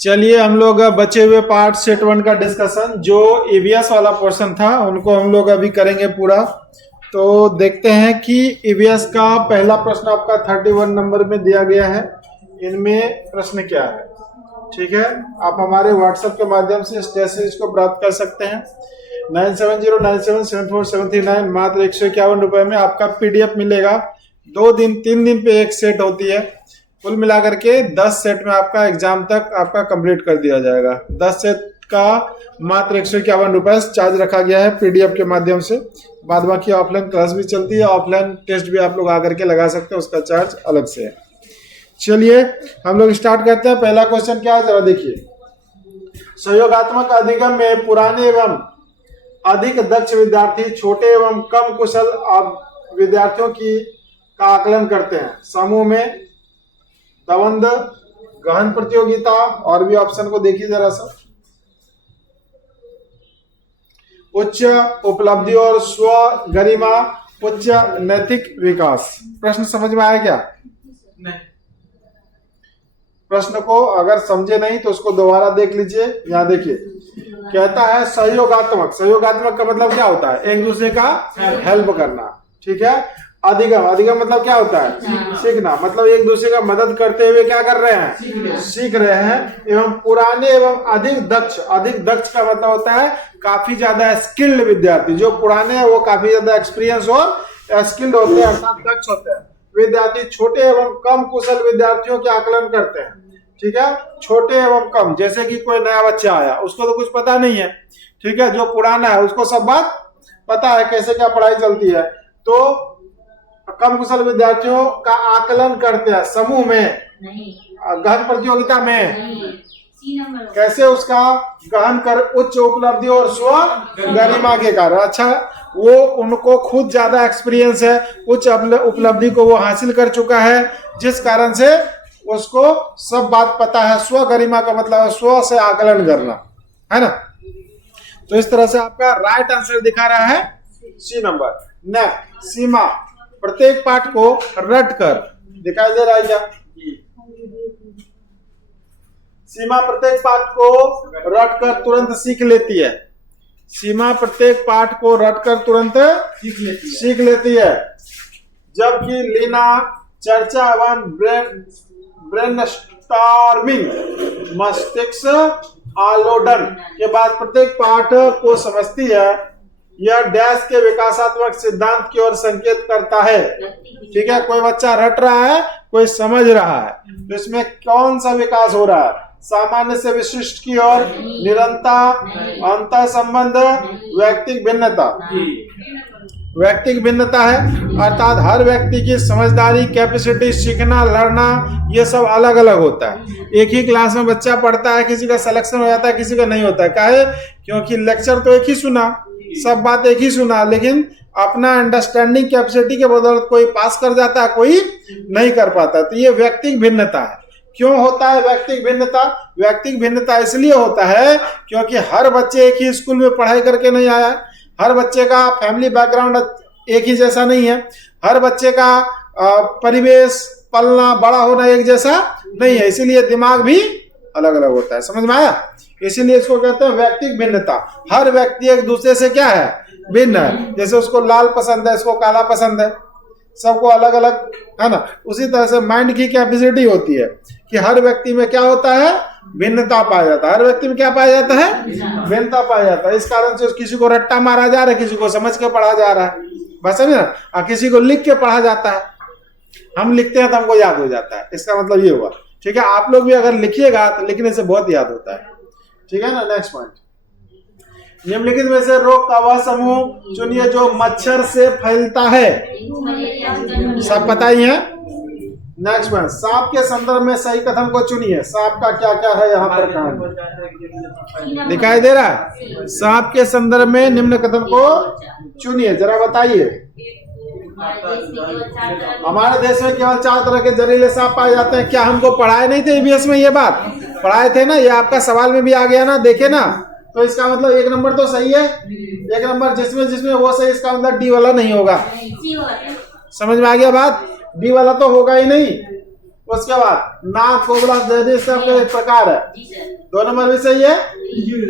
चलिए हम लोग बचे हुए पार्ट सेट 1 का डिस्कशन जो ईवीएस वाला पोर्शन था उनको हम लोग अभी करेंगे पूरा। तो देखते हैं कि ईवीएस का पहला प्रश्न आपका 31 नंबर में दिया गया है। इनमें प्रश्न क्या है, ठीक है। आप हमारे व्हाट्सएप के माध्यम से इस टेस्ट सीरीज को प्राप्त कर सकते हैं। 9709774739 मात्र 151 रुपए में आपका पीडीएफ मिलेगा। 3 दिन पे एक सेट होती है। कुल मिलाकर के 10 सेट में आपका एग्जाम तक आपका कंप्लीट कर दिया जाएगा। 10 सेट का मात्र 151 रुपए चार्ज रखा गया है पीडीएफ के माध्यम से। बाद बाकी ऑफलाइन क्लास भी चलती है, ऑफलाइन टेस्ट भी आप लोग आकर के लगा सकते हैं, उसका चार्ज अलग से है। चलिए हम लोग स्टार्ट करते हैं। पहला क्वेश्चन क्या है जरा देखिए। सहयोगात्मक अधिगम में पुराने एवं अधिक दक्ष विद्यार्थी छोटे एवं कम कुशल विद्यार्थियों का आकलन करते हैं। समूह में द्वंद्व, गहन प्रतियोगिता, और भी ऑप्शन को देखिए जरा सा। उच्च उपलब्धि और स्व गरिमा, उच्च नैतिक विकास। प्रश्न समझ में आया क्या? नहीं। प्रश्न को अगर समझे नहीं तो उसको दोबारा देख लीजिए। यहाँ देखिए कहता है सहयोगात्मक। सहयोगात्मक का मतलब क्या होता है? एक दूसरे का हेल्प करना, ठीक है। अधिगम, अधिगम मतलब क्या होता है? सीखना, मतलब एक दूसरे का मदद करते हुए क्या कर रहे हैं? सीख रहे हैं। एवं पुराने एवं अधिक दक्ष। अधिक दक्ष का मतलब होता है काफी ज्यादा स्किल्ड विद्यार्थी। जो पुराने हैं वो काफी ज्यादा एक्सपीरियंस और स्किल्ड होते हैं, अर्थात दक्ष होते हैं। विद्यार्थी छोटे एवं कम कुशल विद्यार्थियों के आकलन करते हैं, ठीक है। छोटे एवं कम, जैसे कि कोई नया बच्चा आया उसको तो कुछ पता नहीं है, ठीक है। जो पुराना है उसको सब बात पता है, कैसे क्या पढ़ाई चलती है। तो कम कुशल विद्यार्थियों का आकलन करते हैं समूह में, गहन प्रतियोगिता में। कैसे उसका गहन कर उच्च उपलब्धि और स्व गरिमा के कारण। अच्छा, वो उनको खुद ज्यादा एक्सपीरियंस है, उच्च उपलब्धि को वो हासिल कर चुका है, जिस कारण से उसको सब बात पता है। स्व गरिमा का मतलब है स्व से आकलन करना, है ना। तो इस तरह से आपका राइट आंसर दिखा रहा है सी नंबर। नेक्स्ट, सीमा। प्रत्येक पाठ को रट कर, दिखाई दे रहा है क्या? सीमा प्रत्येक पाठ को रट कर तुरंत सीख लेती है। सीमा प्रत्येक पाठ को रट कर तुरंत सीख लेती है। जबकि लीना चर्चा एवं ब्रेनस्टॉर्मिंग, मस्तिष्क आलोडन के बाद प्रत्येक पाठ को समझती है। यह डैश के विकासात्मक सिद्धांत की ओर संकेत करता है, ठीक है। कोई बच्चा रट रहा है, कोई समझ रहा है, तो इसमें कौन सा विकास हो रहा है? सामान्य से विशिष्ट की ओर, निरंतरता, अंतर संबंध, व्यक्तिक भिन्नता। व्यक्तिक भिन्नता है, अर्थात हर व्यक्ति की समझदारी, कैपेसिटी, सीखना, लड़ना, ये सब अलग अलग होता है। एक ही क्लास में बच्चा पढ़ता है, किसी का सिलेक्शन हो जाता है, किसी का नहीं होता है। काहे? क्योंकि लेक्चर तो एक ही सुना, सब बात एक ही सुना, लेकिन अपना अंडरस्टैंडिंग कैपेसिटी के बदौलत कोई पास कर जाता है, कोई नहीं कर पाता। तो ये व्यक्तिक भिन्नता है। क्यों होता है व्यक्तिक भिन्नता? व्यक्तिक भिन्नता इसलिए होता है क्योंकि हर बच्चे एक ही स्कूल में पढ़ाई करके नहीं आया। हर बच्चे का फैमिली बैकग्राउंड एक ही जैसा नहीं है। हर बच्चे का परिवेश, पलना, बड़ा होना एक जैसा नहीं है, इसीलिए दिमाग भी अलग अलग होता है। समझ में आया? इसीलिए इसको कहते हैं व्यक्तिक भिन्नता। हर व्यक्ति एक दूसरे से क्या है? भिन्न है। जैसे उसको लाल पसंद है, इसको काला पसंद है, सबको अलग अलग, है ना। उसी तरह से माइंड की कैपेसिटी होती है कि हर व्यक्ति में क्या होता है? भिन्नता पाया जाता है। हर व्यक्ति में क्या पाया जाता है? भिन्नता पाया जाता है। इस कारण से किसी को रट्टा मारा जा रहा है, किसी को समझ के पढ़ा जा रहा है, बस समझे ना। और किसी को लिख के पढ़ा जाता है। हम लिखते हैं तो हमको याद हो जाता है, इसका मतलब ये हुआ, ठीक है। आप लोग भी अगर लिखिएगा तो लिखने से बहुत याद होता है, ठीक है ना। नेक्स्ट पॉइंट, निम्नलिखित में से रोग का वह समूह चुनिए जो मच्छर से फैलता है। सब पता ही है। नेक्स्ट पॉइंट, सांप के संदर्भ में सही कथन को चुनिए। सांप का क्या क्या है यहाँ पर कहानी दिखाई दे रहा है? सांप के संदर्भ में निम्न कथन को चुनिए, जरा बताइए। हमारे देश में केवल 4 तरह के जहरीले सांप पाए जाते हैं। क्या हमको पढ़ाए नहीं थे ईवीएस में? ये बात पढ़ाए थे ना, ये आपका सवाल में भी आ गया ना, देखे ना। तो इसका मतलब 1 नंबर तो सही है। 1 नंबर जिसमें वो सही, इसका मतलब डी वाला नहीं होगा। समझ में आ गया बात? डी वाला तो होगा ही नहीं। उसके बाद नाक, खोखला, जहरीले सांप का एक प्रकार है। जी सर। 2 नंबर भी सही है।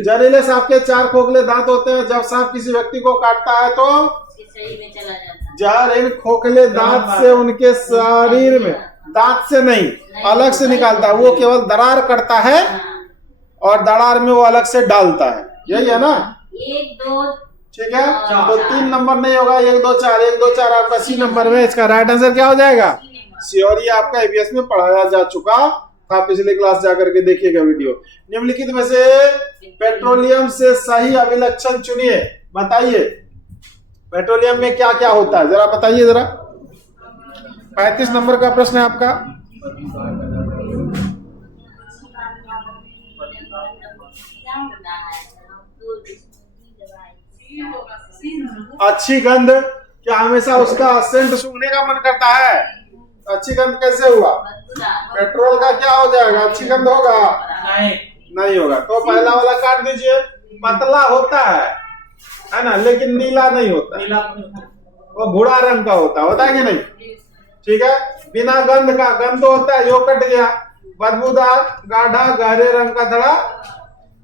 जहरीले सांप के 4 खोखले दांत होते हैं। जब सांप किसी व्यक्ति को काटता है तो सही में चला जाता है। जहर इन खोखले दांत से उनके शरीर में, दांत से नहीं अलग से निकालता है, वो केवल दरार करता है और दरार में वो अलग से डालता है। यही है ना? 1 2 ठीक है। तो 3 नंबर नहीं होगा, 1 2 4, 1 2 4 आपका सी नंबर में। इसका राइट आंसर क्या हो जाएगा? सी। और ये आपका ईवीएस में पढ़ाया जा चुका था, पिछले क्लास जाकर के देखिएगा वीडियो। निम्नलिखित में से पेट्रोलियम से सही अभिलक्षण चुनिए। बताइए पेट्रोलियम में क्या क्या होता है, जरा बताइए जरा। 35 नंबर का प्रश्न है आपका। अच्छी गंध, क्या हमेशा उसका सेंट सूंघने का मन करता है? अच्छी गंध कैसे हुआ? पेट्रोल का क्या हो जाएगा? अच्छी गंध होगा? नहीं होगा। तो पहला वाला काट दीजिए। पतला होता है ना, लेकिन नीला नहीं होता, वो भूरा रंग का होता है कि नहीं? ठीक है। बिना गंध का, गंध तो होता है, यो कट गया। बदबूदार, गाढ़ा, गहरे रंग का धड़ा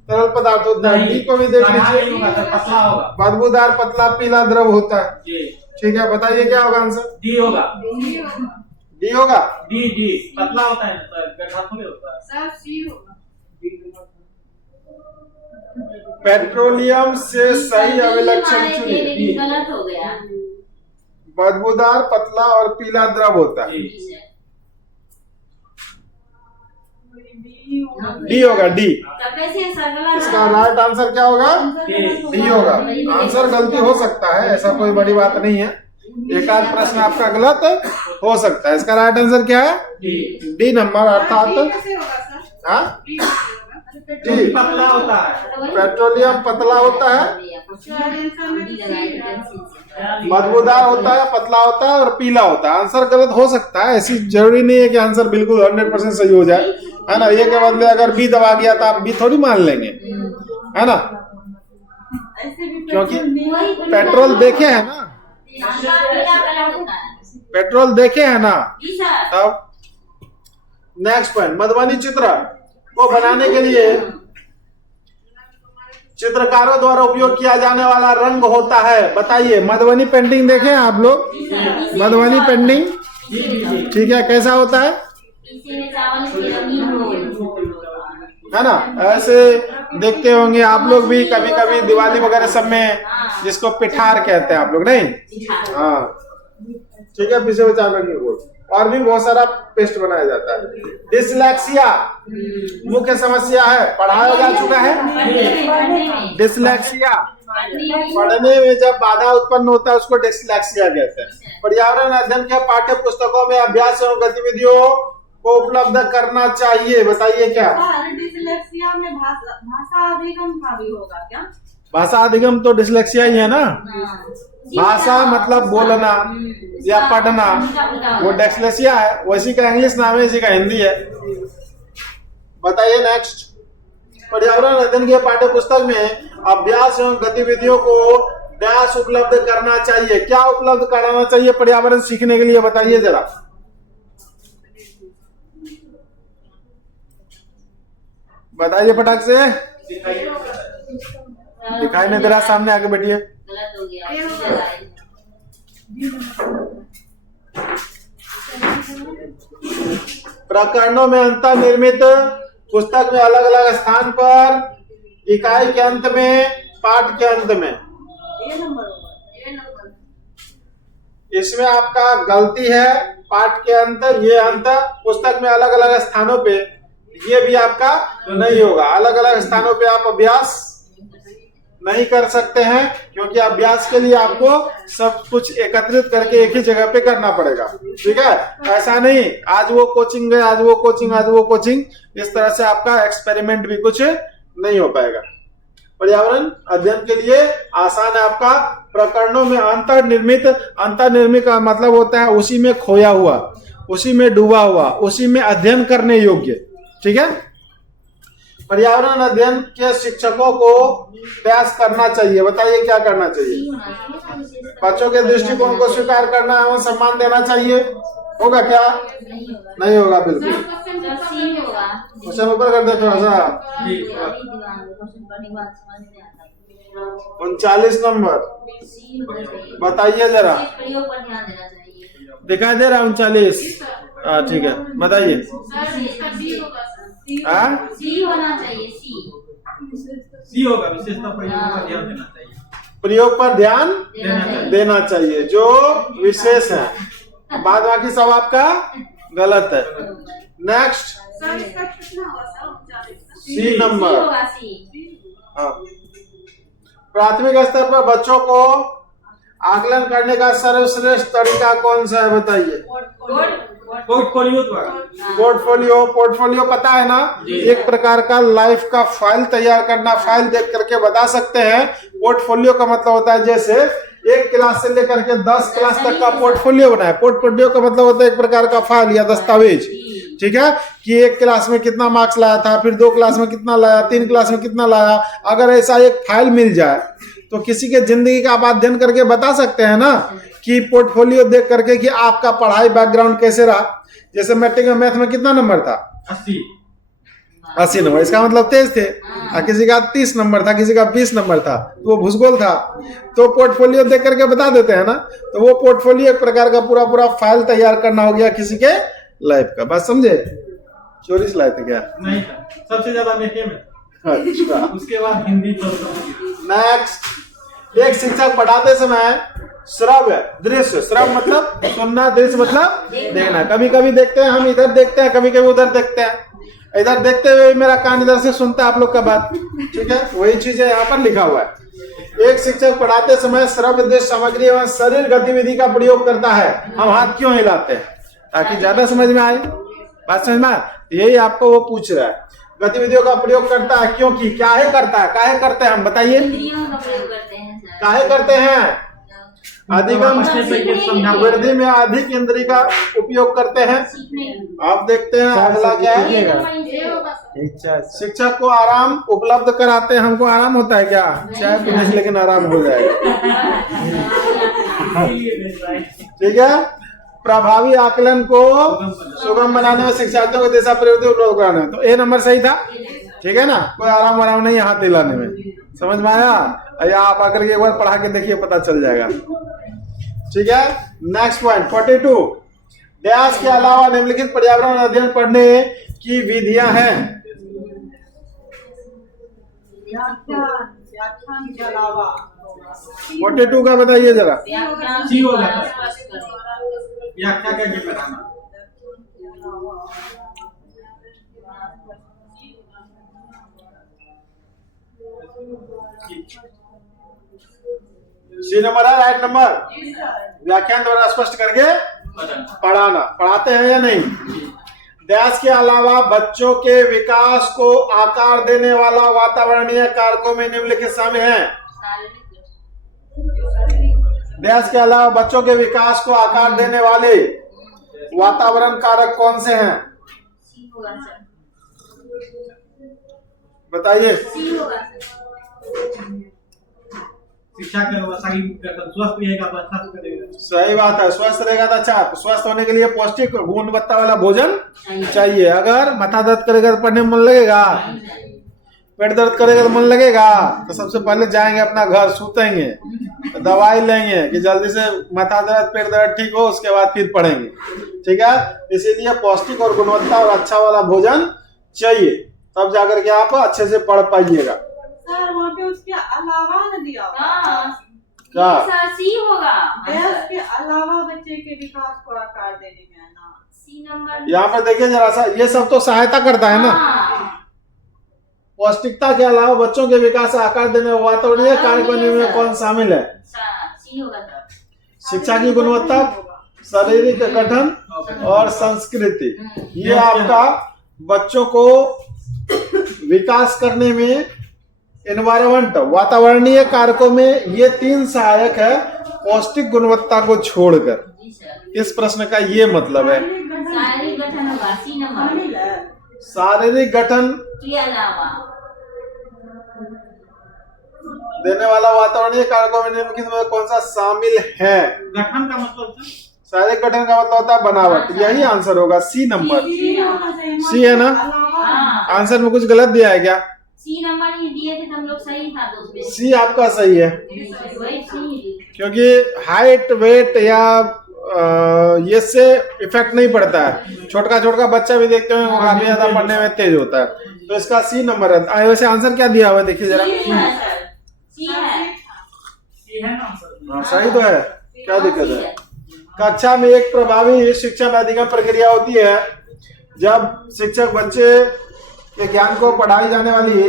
तरल पदार्थ होता है। डी को भी देख लीजिए। बदबूदार, पतला, पीला द्रव होता है। ठीक है, बताइए क्या होगा आंसर? डी होगा। डी होगा। डी पतला होता है ना, गड्ढा थोड़ी होता है। सर सी होगा। पेट्रोलियम से सही अभिलक्षण चुनिए। गलत हो गया। बदबूदार, पतला और पीला द्रव होता है। डी होगा, डी। इसका राइट आंसर क्या होगा? डी होगा। आंसर गलती हो सकता है, ऐसा कोई बड़ी बात नहीं है। एक आध प्रश्न आपका गलत हो सकता है। इसका राइट आंसर क्या है? D number. अर्थात हाँ, डी पतला होता है। पेट्रोलियम पतला होता है, बदबूदार होता है, पतला होता है और पीला होता है। आंसर गलत हो सकता है, ऐसी जरूरी नहीं है कि आंसर बिल्कुल 100% सही हो जाए, है ना? ये के बदले अगर बी दबा गया तो आप बी थोड़ी मान लेंगे, है ना? क्योंकि पेट्रोल देखे है ना, पेट्रोल देखे है ना। अब नेक्स्ट पॉइंट, मधुबनी चित्र को बनाने के लिए चित्रकारों द्वारा उपयोग किया जाने वाला रंग होता है। बताइए, मधुबनी पेंटिंग देखे हैं आप लोग? मधुबनी पेंटिंग, ठीक है, कैसा होता है? है ना? ऐसे देखते होंगे आप लोग भी कभी कभी दिवाली वगैरह सब में, जिसको पिठार कहते हैं आप लोग, नहीं? हाँ, ठीक है, पीछे विचार रखिए। और भी बहुत सारा पेस्ट बनाया जाता है। डिसलेक्सिया मुख्य समस्या है, पढ़ाया जा चुका है। डिसलेक्सिया पढ़ने में जब बाधा उत्पन्न होता है उसको डिसलेक्सिया कहते हैं। पर्यावरण अध्ययन के पाठ्य पुस्तकों में अभ्यास एवं गतिविधियों को उपलब्ध करना चाहिए। बताइए क्या? डिसलेक्सिया में भाषा अधिगम का भी होगा क्या? भाषा अधिगम तो डिसलेक्सिया ही है ना। भाषा मतलब बोलना या पढ़ना, वो डिसलेक्सिया है। वैसी का इंग्लिश नाम है, इसी का हिंदी है। बताइए नेक्स्ट। पर्यावरण अध्ययन के पाठ्य पुस्तक में अभ्यास एवं गतिविधियों को डैश उपलब्ध करना चाहिए। क्या उपलब्ध कराना चाहिए पर्यावरण सीखने के लिए? बताइए जरा। बताइए फटाक से। दिखाई नहीं दे रहा, सामने आके बैठिए। गलत हो गया। प्रकरणों में अंतर्निर्मित पुस्तक में अलग अलग स्थान पर, इकाई के अंत में, पाठ के अंत में। इसमें आपका गलती है। पाठ के अंत, ये अंत पुस्तक में अलग अलग स्थानों पे, ये भी आपका नहीं होगा। अलग अलग स्थानों पे आप अभ्यास नहीं कर सकते हैं, क्योंकि अभ्यास के लिए आपको सब कुछ एकत्रित करके एक ही जगह पे करना पड़ेगा। ठीक है, ऐसा नहीं आज वो कोचिंग गए, आज वो कोचिंग, आज वो कोचिंग, इस तरह से आपका एक्सपेरिमेंट भी कुछ नहीं हो पाएगा। पर्यावरण अध्ययन के लिए आसान है आपका। प्रकरणों में अंतर्निर्मित, अंतर्निर्मित का मतलब होता है उसी में खोया हुआ, उसी में डूबा हुआ, उसी में अध्ययन करने योग्य। ठीक है, पर्यावरण अध्ययन के शिक्षकों को प्रयास करना चाहिए। बताइए क्या करना चाहिए? बच्चों के दृष्टिकोण को स्वीकार करना एवं सम्मान देना चाहिए। होगा क्या? नहीं होगा। नहीं होगा बिल्कुल। सर सी होगा। क्वेश्चन ऊपर कर दे थोड़ा सा। अभी दिमाग में क्वेश्चन पढ़ने के बाद समझ नहीं आता। 39 नंबर सी होना चाहिए। बताइए जरा। इस प्रयोग पर ध्यान देना चाहिए। दिखाई दे रहा है 39? हाँ ठीक है, बताइए। हाँ? सी होना चाहिए। सी सी होगा, विशेषता प्रयोग पर ध्यान देना चाहिए। प्रयोग पर ध्यान देना चाहिए। देना चाहिए, जो विशेष है। बाद बाकी सब आपका गलत है। नेक्स्ट सर इसका कितना हुआ सर? 39 का? सी सी नंबर। होगा। सी हाँ। प्राथमिक स्तर पर बच्चों को आकलन करने का सर्वश्रेष्ठ तरीका कौन सा है, बताइए। पोर्टफोलियो द्वारा। पोर्टफोलियो पता है ना? एक प्रकार का लाइफ का फाइल तैयार करना। फाइल देख करके बता सकते हैं। पोर्टफोलियो का मतलब होता है जैसे 1 क्लास से लेकर के 10 क्लास तक का पोर्टफोलियो बनाए। पोर्टफोलियो का मतलब होता है एक प्रकार का फाइल या दस्तावेज, ठीक है, कि 1 क्लास में कितना मार्क्स लाया था, फिर 2 क्लास में कितना लाया, 3 क्लास में कितना लाया। अगर ऐसा एक फाइल मिल जाए तो किसी के जिंदगी का आप अध्ययन करके बता सकते हैं ना, कि पोर्टफोलियो देख करके कि आपका पढ़ाई बैकग्राउंड कैसे रहा। जैसे मैट्रिक में मैथ में कितना नंबर था? 80 नंबर। इसका मतलब तेज थे। और किसी का 30 नंबर था, किसी का 20 नंबर था, तो वो भूसगोल था। तो पोर्टफोलियो देख करके बता देते हैं ना। तो वो पोर्टफोलियो एक प्रकार का पूरा फाइल तैयार करना हो गया किसी के लाइफ का। बात समझे? चोरी से लाए थे क्या? नहीं था, सबसे ज्यादा मेरे में। अच्छा। उसके बाद हिंदी तो नेक्स्ट, एक शिक्षक पढ़ाते समय श्रव्य दृश्य, श्रव्य मतलब सुनना, दृश्य मतलब देखना। कभी कभी देखते हैं हम इधर देखते हैं, कभी कभी उधर देखते हैं। इधर देखते हुए मेरा कान इधर से सुनता है आप लोग का बात, ठीक है। वही चीज है यहाँ पर लिखा हुआ है। एक शिक्षक पढ़ाते समय श्रव्य दृश्य सामग्री एवं शरीर गतिविधि का प्रयोग करता है। हम हाथ क्यों हिलाते हैं? ताकि ज्यादा समझ में आए। बात समझ में आए? यही आपको वो पूछ रहा है। गतिविधियों का प्रयोग करता है क्योंकि क्या है करता है, काहे करते हैं हम, बताइए। इंद्रियों का प्रयोग करते हैं सर। काहे करते हैं? अधिगम वृद्धि में अधिक इंद्रिय का उपयोग करते हैं। आप देखते हैं अगला क्या है? शिक्षक को आराम उपलब्ध कराते हैं। हमको आराम होता है क्या? चाय पीने से लेकिन आराम हो जाएगा, ठीक है। प्रभावी आकलन को सुगम बनाने में शिक्षार्थियों को दिशा प्रवृत्ति उपलब्ध कराना। तो ए नंबर सही था, ठीक है ना। कोई आराम नहीं हाथ दिलाने में। समझ में आया? या आप आकर के एक बार पढ़ा के देखिए, पता चल जाएगा, ठीक है। नेक्स्ट पॉइंट 42, डैश के अलावा निम्नलिखित पर्यावरण अध्ययन पढ़ने की विधियां हैं। व्याख्यान के अलावा 42 का बताइए जरा। सी होगा। व्याख्या करके बताना। सी नंबर है राइट नंबर। व्याख्यान द्वारा स्पष्ट करके पढ़ाना। पढ़ाते हैं या नहीं? डैश के अलावा बच्चों के विकास को आकार देने वाला वातावरणीय कारकों में निम्नलिखित शामिल हैं। डैश के अलावा बच्चों के विकास को आकार देने वाले वातावरण कारक कौन से हैं, बताइए। शिक्षा का शरीर स्वस्थ रहेगा तो अच्छा करेगा। सही बात है, स्वस्थ रहेगा तो अच्छा। स्वस्थ होने के लिए पौष्टिक गुणवत्ता वाला भोजन चाहिए। अगर माथा दर्द करेगा तो पढ़ने में मन लगेगा, पेट दर्द करेगा तो मन लगेगा। तो सबसे पहले जाएंगे अपना घर, सूतेंगे, तो दवाई लेंगे कि जल्दी से माथा दर्द पेट दर्द ठीक हो, उसके बाद फिर पढ़ेंगे, ठीक है। इसीलिए पौष्टिक और गुणवत्ता और अच्छा वाला भोजन चाहिए, तब जाकर के आप अच्छे से पढ़ पाइएगा। सर वहाँ पे उसके अलावा न दिया क्या? सी होगा। डैश के अलावा बच्चे के विकास को आकार देने में ना। सी नंबर यहाँ पर देखिए जरा सा, ये सब तो सहायता करता है ना। पौष्टिकता के अलावा बच्चों के विकास आकार देने वातावरणीय कारक में कौन शामिल है? सी होगा। शिक्षा की गुणवत्ता, शारीरिक गठन और संस्कृति। ये आपका बच्चों को विकास करने में एनवायरमेंट वातावरणीय कारकों में ये 3 सहायक है, पौष्टिक गुणवत्ता को छोड़कर। इस प्रश्न का ये मतलब है। शारीरिक गठन होगा। C number. शारीरिक गठन के अलावा देने वाला वातावरणीय कारकों में निम्नलिखित में कौन सा शामिल है? गठन का मतलब शारीरिक गठन का मतलब होता है बनावट। यही आंसर होगा, सी नंबर। सी होना चाहिए। सी है ना? हाँ आंसर में कुछ गलत दिया है क्या? सी नंबर ही दिए थे तो हम लोग सही था तो उसमें सी आपका सही है, वही सी। क्योंकि हाइट वेट या ये से इफेक्ट नहीं पड़ता है। छोटा बच्चा भी देखते हैं वो काफी ज्यादा पढ़ने में तेज होता है, तो इसका सी नंबर है। वैसे आंसर क्या दिया हुआ है देखिए जरा। सी है सर, सी है। ये है ना आंसर। हाँ सही तो है, क्या दिक्कत है? कक्षा में एक प्रभावी शिक्षण अधिगम प्रक्रिया होती है जब शिक्षक बच्चे के ज्ञान को पढ़ाई जाने वाली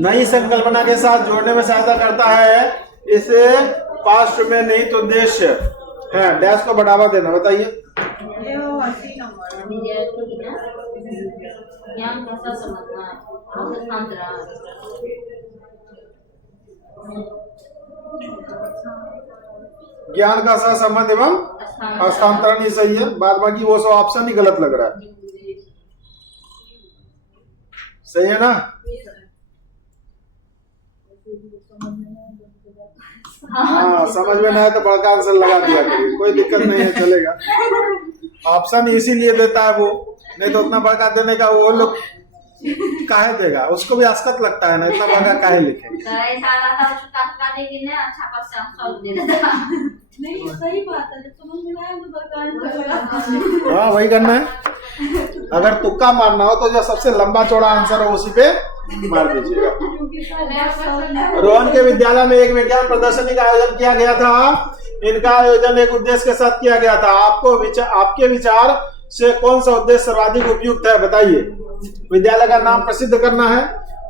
नई संकल्पना के साथ जोड़ने में सहायता करता है। इसे पास्ट में निहित उद्देश्य है डैश को बढ़ावा देना। बताइए। ये होगा सी नंबर। विद्यार्थी ना ज्ञान भाषा समझना और शांतरा। ज्ञान का सहसंबंध एवं हस्तांतरण ही सही है, बाद बाकी वो सब ऑप्शन ही गलत लग रहा है। सही है ना? हाँ समझ में ना आए तो बड़का आंसर लगा दिया करिए, कोई दिक्कत नहीं है, चलेगा। ऑप्शन इसीलिए देता है वो, नहीं तो उतना बड़का देने का वो लोग काहे देगा, उसको भी आस्कत लगता है ना, इतना बड़का काहे लिखेंगे। नहीं सही बात है, जब समझ में आए तो बड़का। हाँ वही करना है। अगर तुक्का मारना हो तो जो सबसे लंबा चौड़ा आंसर हो उसी पे मार दीजिएगा। रोहन के विद्यालय में एक विज्ञान प्रदर्शनी का आयोजन किया गया था। इनका आयोजन एक उद्देश्य के साथ किया गया था। आपके विचार से कौन सा उद्देश्य सर्वाधिक उपयुक्त है? बताइए। विद्यालय का नाम प्रसिद्ध करना है,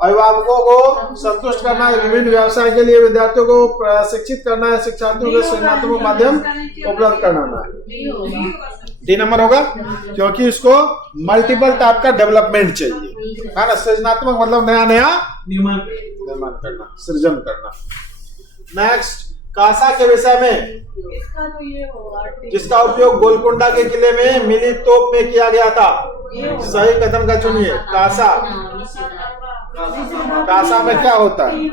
अभिभावकों को संतुष्ट करना है, विभिन्न व्यवसाय के लिए विद्यार्थियों को प्रशिक्षित करना है, शिक्षार्थियों को सृजनात्मक माध्यम उपलब्ध कराना है। डी नंबर होगा, क्योंकि इसको मल्टीपल टाइप का डेवलपमेंट चाहिए, है ना। सृजनात्मक मतलब नया नया निर्माण करना, सृजन करना। नेक्स्ट, कासा के विषय में इसका तो ये होगा जिसका उपयोग गोलकुंडा के किले में मिली तोप में किया गया था। सही कथन का चुनिए। कासा, कासा में क्या होता है?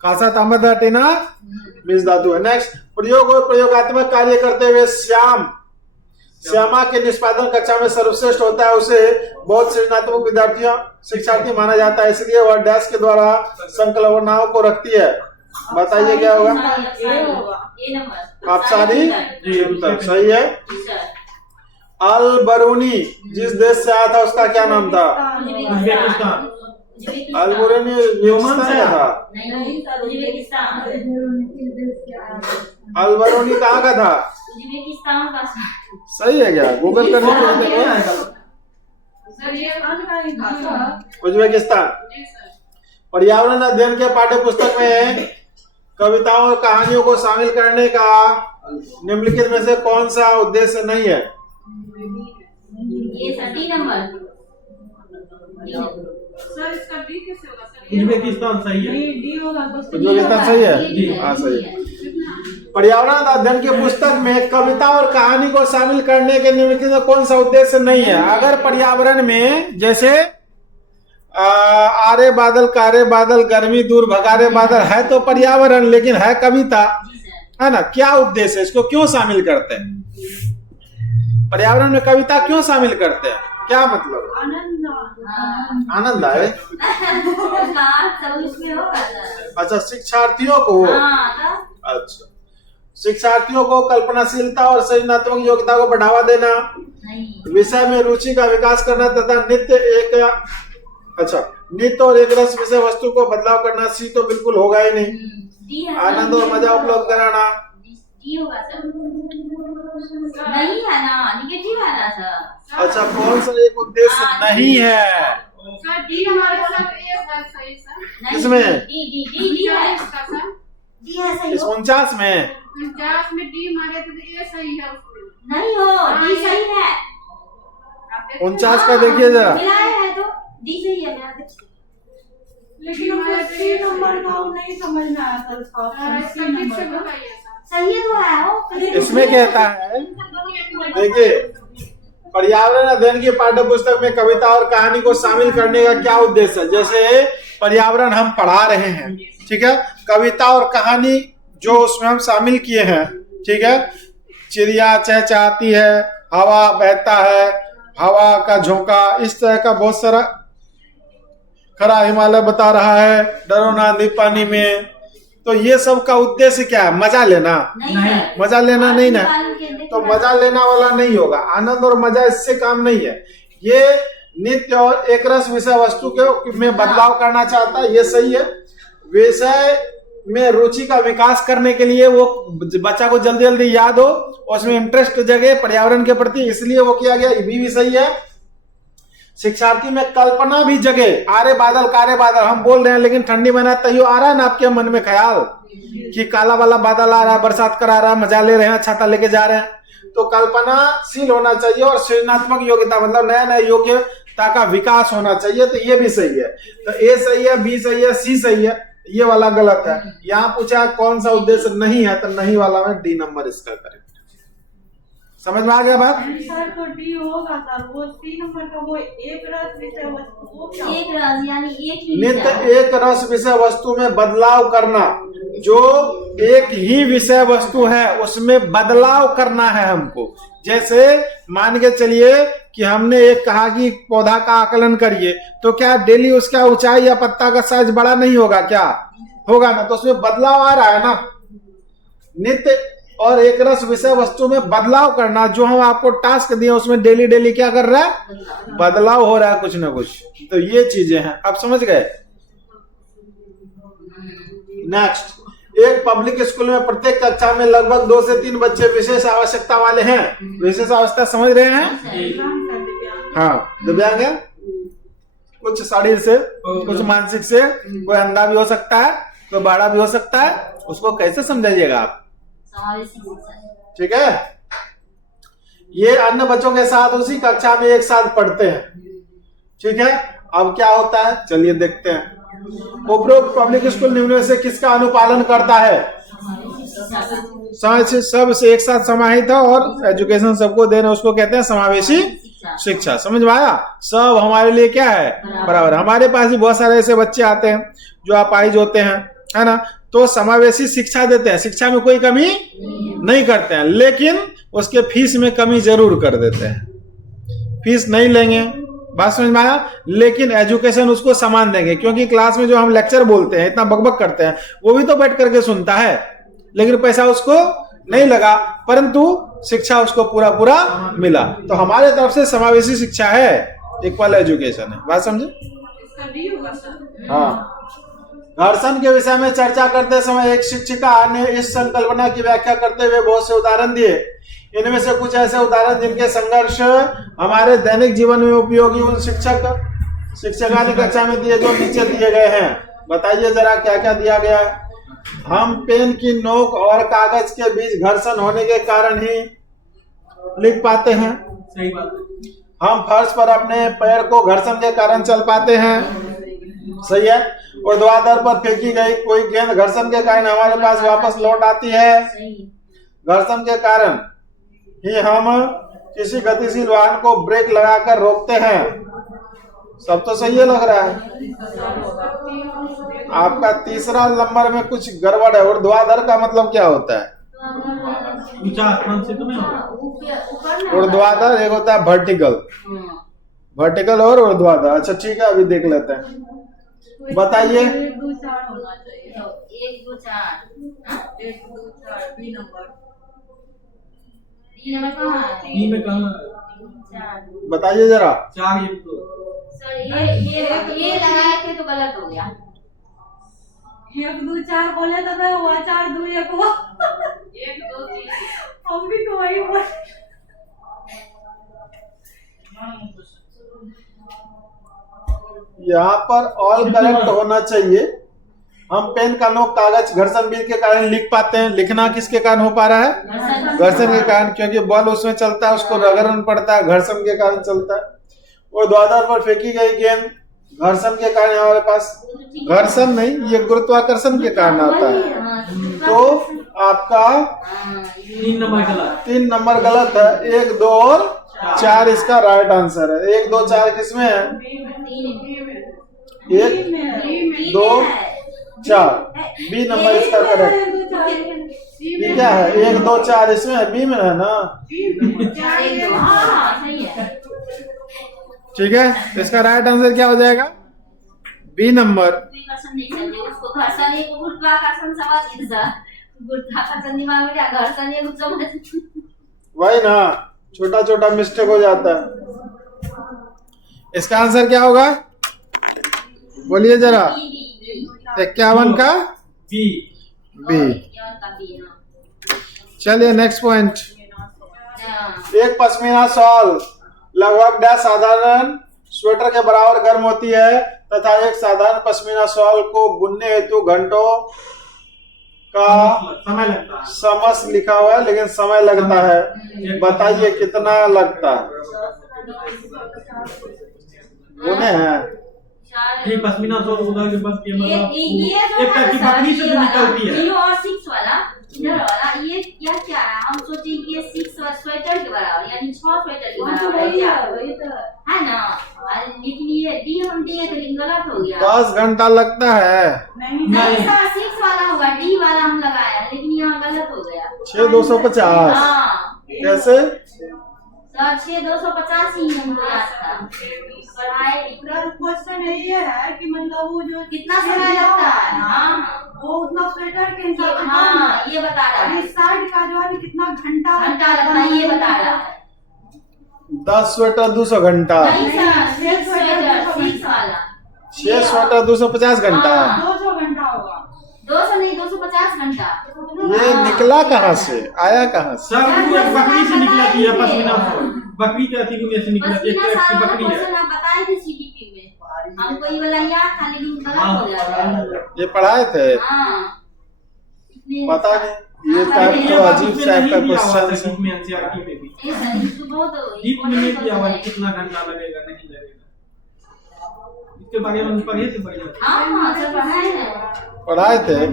कासा तांबा टीना बीज धातु है। नेक्स्ट, प्रयोग और प्रयोगात्मक कार्य करते हुए श्यामा के निष्पादन कक्षा में सर्वश्रेष्ठ होता है। उसे बहुत सृजनात्मक शिक्षार्थी माना जाता है, इसलिए वह डैश के द्वारा संकल्पनाओं को रखती है। बताइए क्या होगा? आप सारी उत्तर सही है। अल बरूनी जिस देश से आया था उसका क्या नाम था? उज्बेकिस्तान। अल बरूनी यूमन से था। अल बरूनी कहाँ का था? सही है क्या? गूगल करने के लिए उज्बेकिस्तान। पर्यावरण अध्ययन के पाठ्य पुस्तक में कविताओं और कहानियों को शामिल करने का निम्नलिखित में से कौन सा उद्देश्य नहीं है? ये 30 नंबर। सर इसका डी कैसे होगा सर? उज्बेकिस्तान सही है। डी होगा तो उज्बेकिस्तान सही है। हाँ सही है। पर्यावरण अध्ययन की पुस्तक में कविता और कहानी को शामिल करने के निम्नलिखित में कौन सा उद्देश्य नहीं है? अगर पर्यावरण में जैसे आरे बादल कारे बादल गर्मी दूर भगारे बादल है तो पर्यावरण, लेकिन है कविता, है ना। क्या उद्देश्य है? इसको क्यों शामिल करते हैं? पर्यावरण में कविता क्यों शामिल करते हैं? क्या मतलब? आनंद आए। अच्छा, शिक्षार्थियों को, अच्छा शिक्षार्थियों को कल्पनाशीलता और सृजनात्मक योग्यता को बढ़ावा देना, विषय में रुचि का विकास करना तथा नित्य और एक रस विषय वस्तु को बदलाव करना। सी तो बिल्कुल होगा ही नहीं। आनंद और मजा उपलब्ध कराना नहीं है ना, निगेटिव है ना सर। अच्छा, कौन सा एक उद्देश्य नहीं है? सर डी हमारे सब ए सही सर। किसमें? डी है इसका सर। डी है सही इस हो। 49 में 50 में डी मारे तो ए सही है उसमें। नहीं हो, डी सही है। 49 का देखिए जरा। मिलाया है तो डी सही है। मेरा लेकिन हमारे सी नंबर का नहीं समझ में आया सर उसका ऑप्शन। सी नंबर सही है तो है वो। इसमें कहता है, देखिए पर्यावरण अध्ययन की पाठ्य पुस्तक में कविता और कहानी को शामिल करने का क्या उद्देश्य है? जैसे पर्यावरण हम पढ़ा रहे हैं, ठीक है, कविता और कहानी जो उसमें हम शामिल किए हैं, ठीक है, चिड़िया चहचहाती है, हवा बहता है, हवा का झोंका, इस तरह का बहुत सारा, खरा हिमालय बता रहा है, डरो ना आंधी पानी में। तो ये सब का उद्देश्य क्या है? मजा लेना? नहीं मजा लेना नहीं ना, तो तो मजा लेना वाला नहीं होगा। आनंद और मजा इससे काम नहीं है। ये नित्य और एक रस विषय वस्तु के में बदलाव करना चाहता है, ये सही है। विषय में रुचि का विकास करने के लिए वो बच्चा को जल्दी जल्दी याद हो, उसमें इंटरेस्ट जगे पर्यावरण के प्रति, इसलिए वो किया गया, ये भी सही है। शिक्षार्थी में कल्पना भी जगे, आरे बादल कारे बादल, हम बोल रहे हैं लेकिन ठंडी महीना तैयो आ रहा है ना आपके मन में ख्याल कि काला वाला बादल आ रहा है, बरसात करा रहा है, मजा ले रहे हैं, छाता लेके जा रहे हैं। तो कल्पनाशील होना चाहिए और सृजनात्मक योग्यता मतलब नया नया योग्यता का विकास होना चाहिए। तो ये भी सही है। तो ए सही है, बी सही है, सी सही है, ये वाला गलत है। यहाँ पूछा कौन सा उद्देश्य नहीं है, तो नहीं वाला में डी नंबर इसका करेक्ट। समझ में आ गया बात? सर तो डी होगा सर, वो 3 नंबर का वो एक रस विषय वस्तु वो क्या एक रस यानी एक ही नित्य विषय। एक रस विषय वस्तु में बदलाव करना, जो एक ही विषय वस्तु है उसमें बदलाव करना है हमको। जैसे मान के चलिए कि हमने एक कहा कि पौधा का आकलन करिए, तो क्या डेली उसका ऊंचाई या पत्ता का साइज बड़ा नहीं होगा? क्या होगा ना, तो उसमें बदलाव आ रहा है ना। नित्य और एक रस विषय वस्तु में बदलाव करना, जो हम आपको टास्क दिए उसमें डेली डेली क्या कर रहा है? बदलाव हो रहा है कुछ ना कुछ। तो ये चीजें हैं, आप समझ गए। नेक्स्ट, एक पब्लिक स्कूल में प्रत्येक कक्षा में लगभग 2 से 3 बच्चे विशेष आवश्यकता वाले हैं। विशेष आवश्यकता समझ रहे हैं? हाँ, दिव्यांग है, कुछ शरीर से, कुछ मानसिक से, कोई अंधा भी हो सकता है, कोई बाड़ा भी हो सकता है, उसको कैसे समझाइएगा आप? समावेशी शिक्षा। ठीक है, ये अन्य बच्चों के साथ उसी कक्षा में एक साथ पढ़ते हैं। ठीक है, अब क्या होता है चलिए देखते हैं। उपरोक्त पब्लिक स्कूल निम्न में से किसका अनुपालन करता है? सब से एक साथ समाहित है और एजुकेशन सबको देना, उसको कहते हैं समावेशी शिक्षा। समझ में आया? सब हमारे लिए क्या है? बराबर। हमारे पास भी बहुत सारे ऐसे बच्चे आते हैं जो अपाहिज होते हैं, है ना, तो समावेशी शिक्षा देते हैं, शिक्षा में कोई कमी नहीं करते हैं, लेकिन उसके फीस में कमी जरूर कर देते हैं। फीस नहीं लेंगे, बात समझ में आया, लेकिन एजुकेशन उसको समान देंगे, क्योंकि क्लास में जो हम लेक्चर बोलते हैं, इतना बकबक करते हैं, वो भी तो बैठ करके सुनता है, लेकिन पैसा उसको नहीं लगा, परंतु शिक्षा उसको पूरा पूरा मिला। तो हमारे तरफ से समावेशी शिक्षा है, इक्वल एजुकेशन है। बात समझे? हाँ। घर्षण के विषय में चर्चा करते समय एक शिक्षिका ने इस संकल्पना की व्याख्या करते हुए बहुत से उदाहरण दिए। इनमें से कुछ ऐसे उदाहरण जिनके संघर्ष हमारे दैनिक जीवन में उपयोगी उन शिक्षका ने कक्षा में दिए, जो नीचे दिए गए हैं। बताइए जरा क्या क्या दिया गया है। हम पेन की नोक और कागज के बीच घर्षण होने के कारण ही लिख पाते हैं। सही बात है। हम फर्श पर अपने पैर को घर्षण के कारण चल पाते हैं। सही है। ऊर्ध्वाधर पर फेंकी गई कोई गेंद घर्षण के कारण हमारे पास वापस लौट आती है। घर्षण के कारण ही हम किसी गतिशील वाहन को ब्रेक लगाकर रोकते हैं। सब तो सही है लग रहा है। आपका तीसरा नंबर में कुछ गड़बड़ है। ऊर्ध्वाधर का मतलब क्या होता है? ऊंचा आसमान से तो नहीं होता। ऊर्ध्वाधर एक होता है वर्टिकल, वर्टिकल और ऊर्ध्वाधर। अच्छा ठीक है, अभी देख लेते हैं। बताइए। 1 2 4 होना चाहिए। 1 2 4 1 2 4 बी नंबर। डी नंबर कहाँ है? बी में कहाँ? 4। बताइए जरा। 4 ये तो सर ये लगाए थे तो गलत हो गया। 1 2 4 बोले तो मैं हुआ 4 2 1 हुआ। 1 2 3 हम भी तो वही बोले। यहाँ पर ऑल करेक्ट होना चाहिए। हम पेन का नोक कागज घर्षण बीज के कारण लिख पाते हैं। लिखना किसके कारण हो पा रहा है? घर्षण के कारण, क्योंकि बॉल उसमें चलता है, उसको रगड़ना पड़ता है, घर्षण के कारण चलता है। ऊर्ध्वाधर पर फेंकी गई गेंद घर्षण के कारण हमारे पास, घर्षण नहीं, ये गुरुत्वाकर्षण के कारण आता है। तो आपका हाँ, ये 3 नंबर गलत। 3 नंबर गलत है। 1, 2 और 4 इसका राइट आंसर है। 1, 2, 4 किसमें है? 1, 2, 4 बी नंबर इसका करेक्ट। ये क्या है? 1, 2, 4 इसमें है, बी में है ना। हाँ, सही है। ठीक है, तो इसका राइट आंसर क्या हो जाएगा? B number. गुरुत्वाकर्षण नहीं समझे उसको, घर्षण एक गुरुत्वाकर्षण समझ इधर, गुरुत्वाकर्षण दिमाग में क्या, घर्षण एक समझ। वही ना, छोटा छोटा मिस्टेक हो जाता है। इसका आंसर क्या होगा? बोलिए जरा। 51 का बी। बी। चलिए नेक्स्ट पॉइंट। एक पश्मीना शॉल लगभग डैश साधारण स्वेटर के बराबर गर्म होती है तथा एक साधारण पश्मीना शॉल को बुनने हेतु घंटों का समय लगता है। समस लिखा हुआ है, लेकिन समय लगता है। बताइए कितना लगता है? बुने हैं ये पश्मीना शॉल उधर के बस ये मतलब ये जो एक टाइप की बकरी से जो निकलती है। 0 और 6 वाला इधर वाला, ये क्या है? हम सोचे कि ये 6 स्वेटर के बराबर, यानी 6 स्वेटर के बराबर है क्या? है ना? लेकिन ये डी हम दिए थे, लेकिन गलत हो गया। 10 घंटा लगता है। नहीं सर, 6 वाला होगा, डी वाला हम लगाया, लेकिन यहाँ गलत हो गया। 6,250 हाँ कैसे? सर 6,250 ही हमको याद था। पढ़ाई क्वेश्चन ये है कि मतलब वो जो कितना समय लगता है? हाँ वो उतना स्वेटर के हिसाब से हाँ, ये बता रहा और है। इस साइड का जो है कितना घंटा घंटा लगता है, ये बता रहा है। 10 स्वेटर 200 घंटा। नहीं सर, 6 स्वेटर, 6 वाला 6 स्वेटर 250 घंटा। हाँ। 200 घंटा होगा। 200 नहीं, 250 घंटा। ये निकला कहाँ से, आया कहाँ से? सर वो एक बकरी से निकलती है पश्मीना शॉल। बकरी के अथी में से निकलती है, एक पश्मीना टाइप की साल वाला बकरी है। क्वेश्चन आप बताए थे सीडीपी में, हमको ये वाला याद था, लेकिन गलत हो जाता है। ये पढ़ाए थे? हाँ इतने- पता नहीं, ये टाइप तो अजीब टाइप का क्वेश्चन है। में एनसीईआरटी में भी ये सर, इसको बहुत डीप में नहीं किया हुआ है, कितना घंटा लगेगा नहीं लगेगा, इसके बारे में पढ़े थे बढ़िया। हाँ सर पढ़ाए हैं। पढ़ाए थे,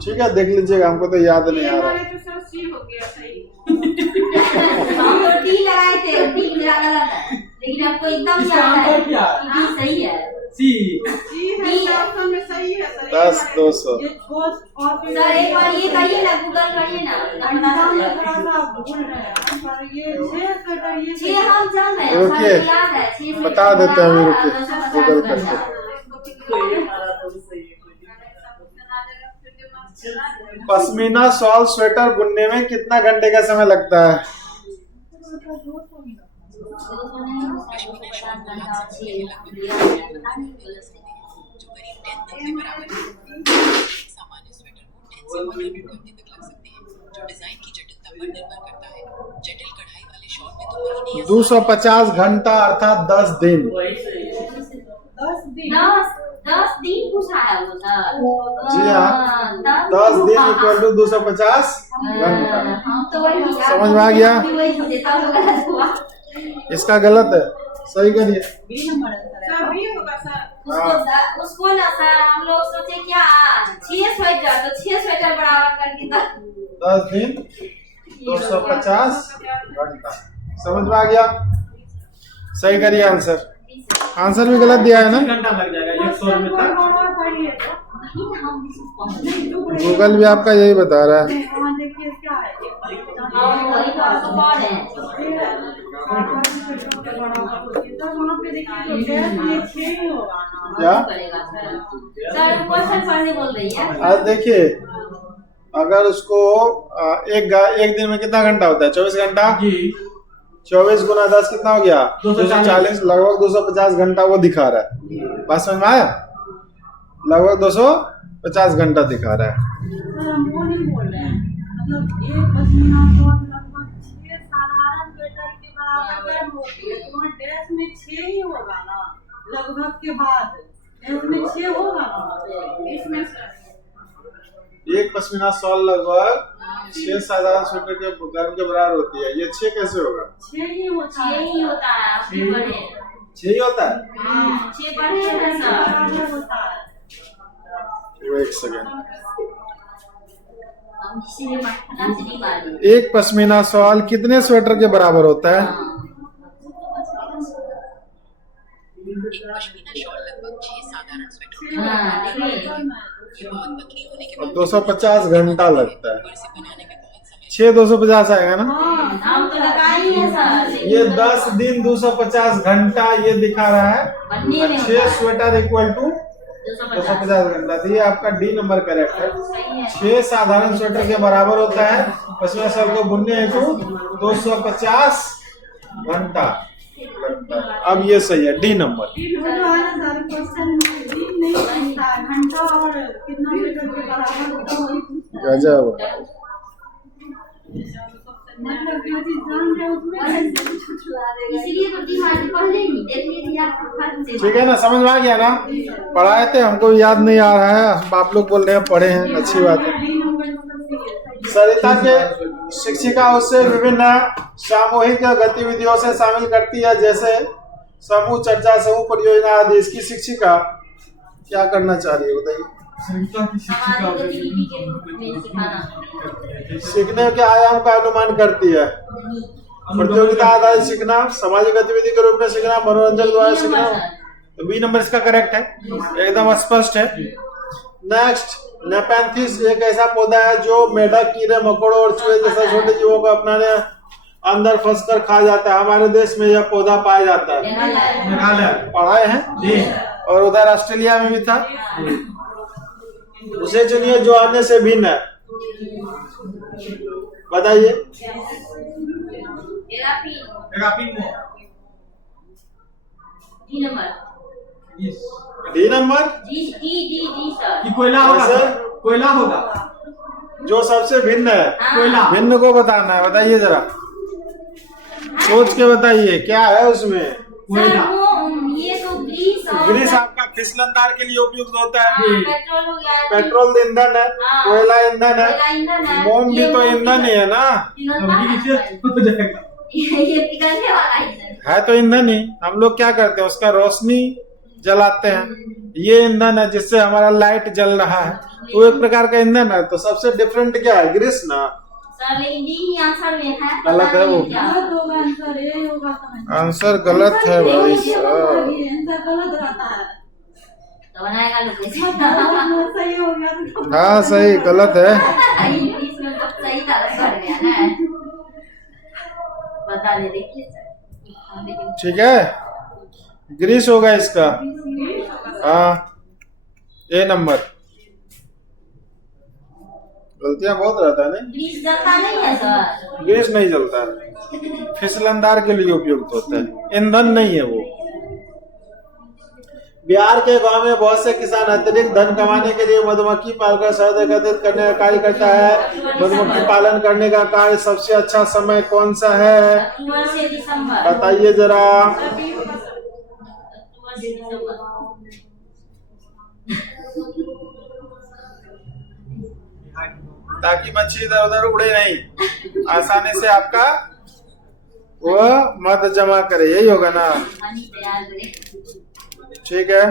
ठीक है देख लीजिएगा, हमको तो याद नहीं आ रहा। तो सर सी हो गया सही। हम तो डी लगाए थे, डी मेरा गलत है, लेकिन आपको एकदम इसका याद है आंसर क्या है? कि डी सही है। सी। सी है, ऑप्शन में सही है सर। 10,200 ये ठोस और फिर सर एक बार ये करिए ना, गूगल करिए ना, तब पता अंदाज चलेगा। में थोड़ा सा भूल रहे हैं पर ये 6 स्वेटर ये 6 हम जान रहे हैं, रुकिए, सर याद है 6 से बता देते हैं अभी, रुकिए, 250 गूगल घंटा। पश्मीना शॉल स्वेटर बुनने में कितना घंटे का समय लगता है? 200 नहीं, 250 घंटा और 6 दिया है, पता नहीं गलत है। जो करीब 10 तक के बराबर है। सामान्य स्वेटर को 10 से 100 घंटे तक लग सकते हैं, जो डिजाइन की जटिलता पर निर्भर करता है। जटिल कढ़ाई वाले शॉल में तो महीने या 250 घंटा अर्थात 10 दिन। 10 दिन पूछा है वो सर। जी हाँ, 10 दिन इक्वल टू 250 घंटा। हम तो वही समझ में आ गया? वही सोचे, तब तो गलत हुआ। इसका गलत है, सही करिए। सर बी होगा सर। उसको ना सर हम लोग सोचे क्या 6 स्वेटर, तो 6 स्वेटर बराबर करके 10 दिन 250 घंटा। समझ में आ गया? सही करिए आंसर। आंसर भी गलत दिया है ना? घंटा लग जाएगा 100 में तक। गूगल भी आपका यही बता रहा है। वहाँ देखिए क्या है वही तो आपको पढ़ है। वहाँ पे देखिए तो डैश में 6 ही होगा ना। क्या? सर क्वेश्चन पढ़ने बोल रही है। आज देखिए, अगर उसको एक दिन में कितना घंटा होता है? 24 घंटा। जी 24 गुना 10 कितना हो गया? 240। लगभग 250 घंटा वो दिखा रहा है। बात समझ में आया? लगभग 250 घंटा दिखा रहा है। सर हम वो नहीं बोल रहे हैं, मतलब एक पश्मीना शॉल लगभग 6 साधारण स्वेटर के बराबर गर्म होती है, तो वहाँ डैश में 6 ही होगा ना, लगभग के बाद डैश में 6 होगा ना इसमें सर। एक पश्मीना शॉल लगभग 6 साधारण स्वेटर के गर्म के बराबर होती है। ये 6 कैसे होगा? 6 ही होता 6 है। ही होता है, आपके पढ़े। 6 ही होता है। 6 पढ़े हैं सर। बराबर होता है। वो एक सेकेंड, हम इसीलिए पटना से निकाले। एक पश्मीना शॉल कितने स्वेटर के बराबर होता है? हाँ। एक पश्मीना शॉल लगभग 6 साधारण स्वेटर हाँ, देखिए। ये बहुत पतली होने के और बाद 250 घंटा लगता है। और इसे बनाने में बहुत समय 6 250 आएगा ना? हम तो लगाए ही है सर, लेकिन ये 10 दिन 250 घंटा ये दिखा रहा है। बनने में 6 स्वेटर इक्वल टू 250 250 घंटा। तो ये आपका डी नंबर करेक्ट है। सही है। 6 साधारण स्वेटर के बराबर होता है पश्मीना शॉल को बुनने हेतु 250 घंटा लगता है। अब ये सही है, डी नंबर। जो है ना सर, क्वेश्चन में दिन नहीं पूछता है, घंटा और कितना मीटर के बराबर होता है वही पूछता है। गजब। मतलब जो चीज जान रहे हैं उसमें कैसे छुटला देगा। इसीलिए तो दिमाग पहले ही देख लीजिए आपको फर्क से। ठीक है ना, समझ में आ गया ना? पढ़ाए थे, हमको याद नहीं आ रहा है, आप लोग बोल रहे हैं पढ़े हैं, अच्छी बात है। डी नंबर मतलब सही है। सरिता के शिक्षिका उससे विभिन्न सामूहिक गतिविधियों से शामिल करती है, जैसे समूह चर्चा, समूह परियोजना आदि। इसकी शिक्षिका क्या करना चाह रही है बताइए? संहिता की शिक्षिका हमारी गतिविधि के रूप में सिखाना। सीखने के आयाम का अनुमान करती है। प्रतियोगिता आधारित सीखना, सामाजिक गतिविधि के रूप में सीखना, मनोरंजन द्वारा सीखना। तो बी नंबर इसका करेक्ट है, एकदम स्पष्ट है। नेक्स्ट, नेपेंथिस एक ऐसा पौधा है जो मेढक, कीड़े मकोड़ों और चूहे जैसे छोटे जीवों को अपनाने अंदर फंसकर खा जाता है। हमारे देश में यह पौधा पाया जाता है। मेघालय पढ़ाए हैं जी। और उधर ऑस्ट्रेलिया में भी था। उसे चुनिए जो अन्य से भिन्न है, बताइए। मेगापिनो डी नंबर। डी नंबर जी सर। कि कोयला होगा कैसे? सर? कोयला होगा। जो सबसे भिन्न है, कोयला। भिन्न को बताना है, बताइए जरा, सोच के बताइए क्या है उसमें। कोयला। सर वो ये तो ग्रीस और ग्रीस आपका फिसलनदार के लिए उपयुक्त होता है। हाँ, पेट्रोल हो गया। पेट्रोल ईंधन है, हाँ। कोयला ईंधन है, कोयला ईंधन है। मोम भी ये तो मोम ईंधन ही है ना। सब्जी किसे हो जाएगा? ये पिघलने वाला ईंधन। है तो ईंधन ही। हम लोग क्या करते हैं, उसका रोशनी जलाते हैं, ये ईंधन है जिससे हमारा लाइट जल रहा है, तो एक प्रकार का ईंधन है। तो सबसे डिफरेंट क्या है? ग्रीस ना। सर लेकिन यही आंसर में है। गलत है वो। गलत होगा आंसर, ये होगा समझ। आंसर गलत है भाई साहब। आंसर गलत रहता है। तो बनाएगा लोग सही हो गया तो हाँ सही, गलत है। इंग्लिश में तो सही था, कर गया ना। बता दे देखिए सर। लेकिन ठीक है, ग्रीस होगा इसका। हाँ, ए नंबर। गलतियां बहुत रहता है नहीं। ग्रीस जलता नहीं है सर। ग्रीस नहीं जलता है, फिसलनदार के लिए उपयुक्त होता है, ईंधन नहीं है वो। बिहार के गांव में बहुत से किसान अतिरिक्त धन कमाने के लिए मधुमक्खी पालकर शहद एकत्रित करने का कार्य करता है। मधुमक्खी पालन करने का कार्य सबसे अच्छा समय कौन सा है? अक्टूबर से दिसंबर। बताइए जरा। अक्टूबर से दिसंबर। ताकि मच्छी इधर उधर उड़े नहीं, आसानी से आपका वो मध जमा करे, यही होगा ना? पानी तैयार करें। ठीक है,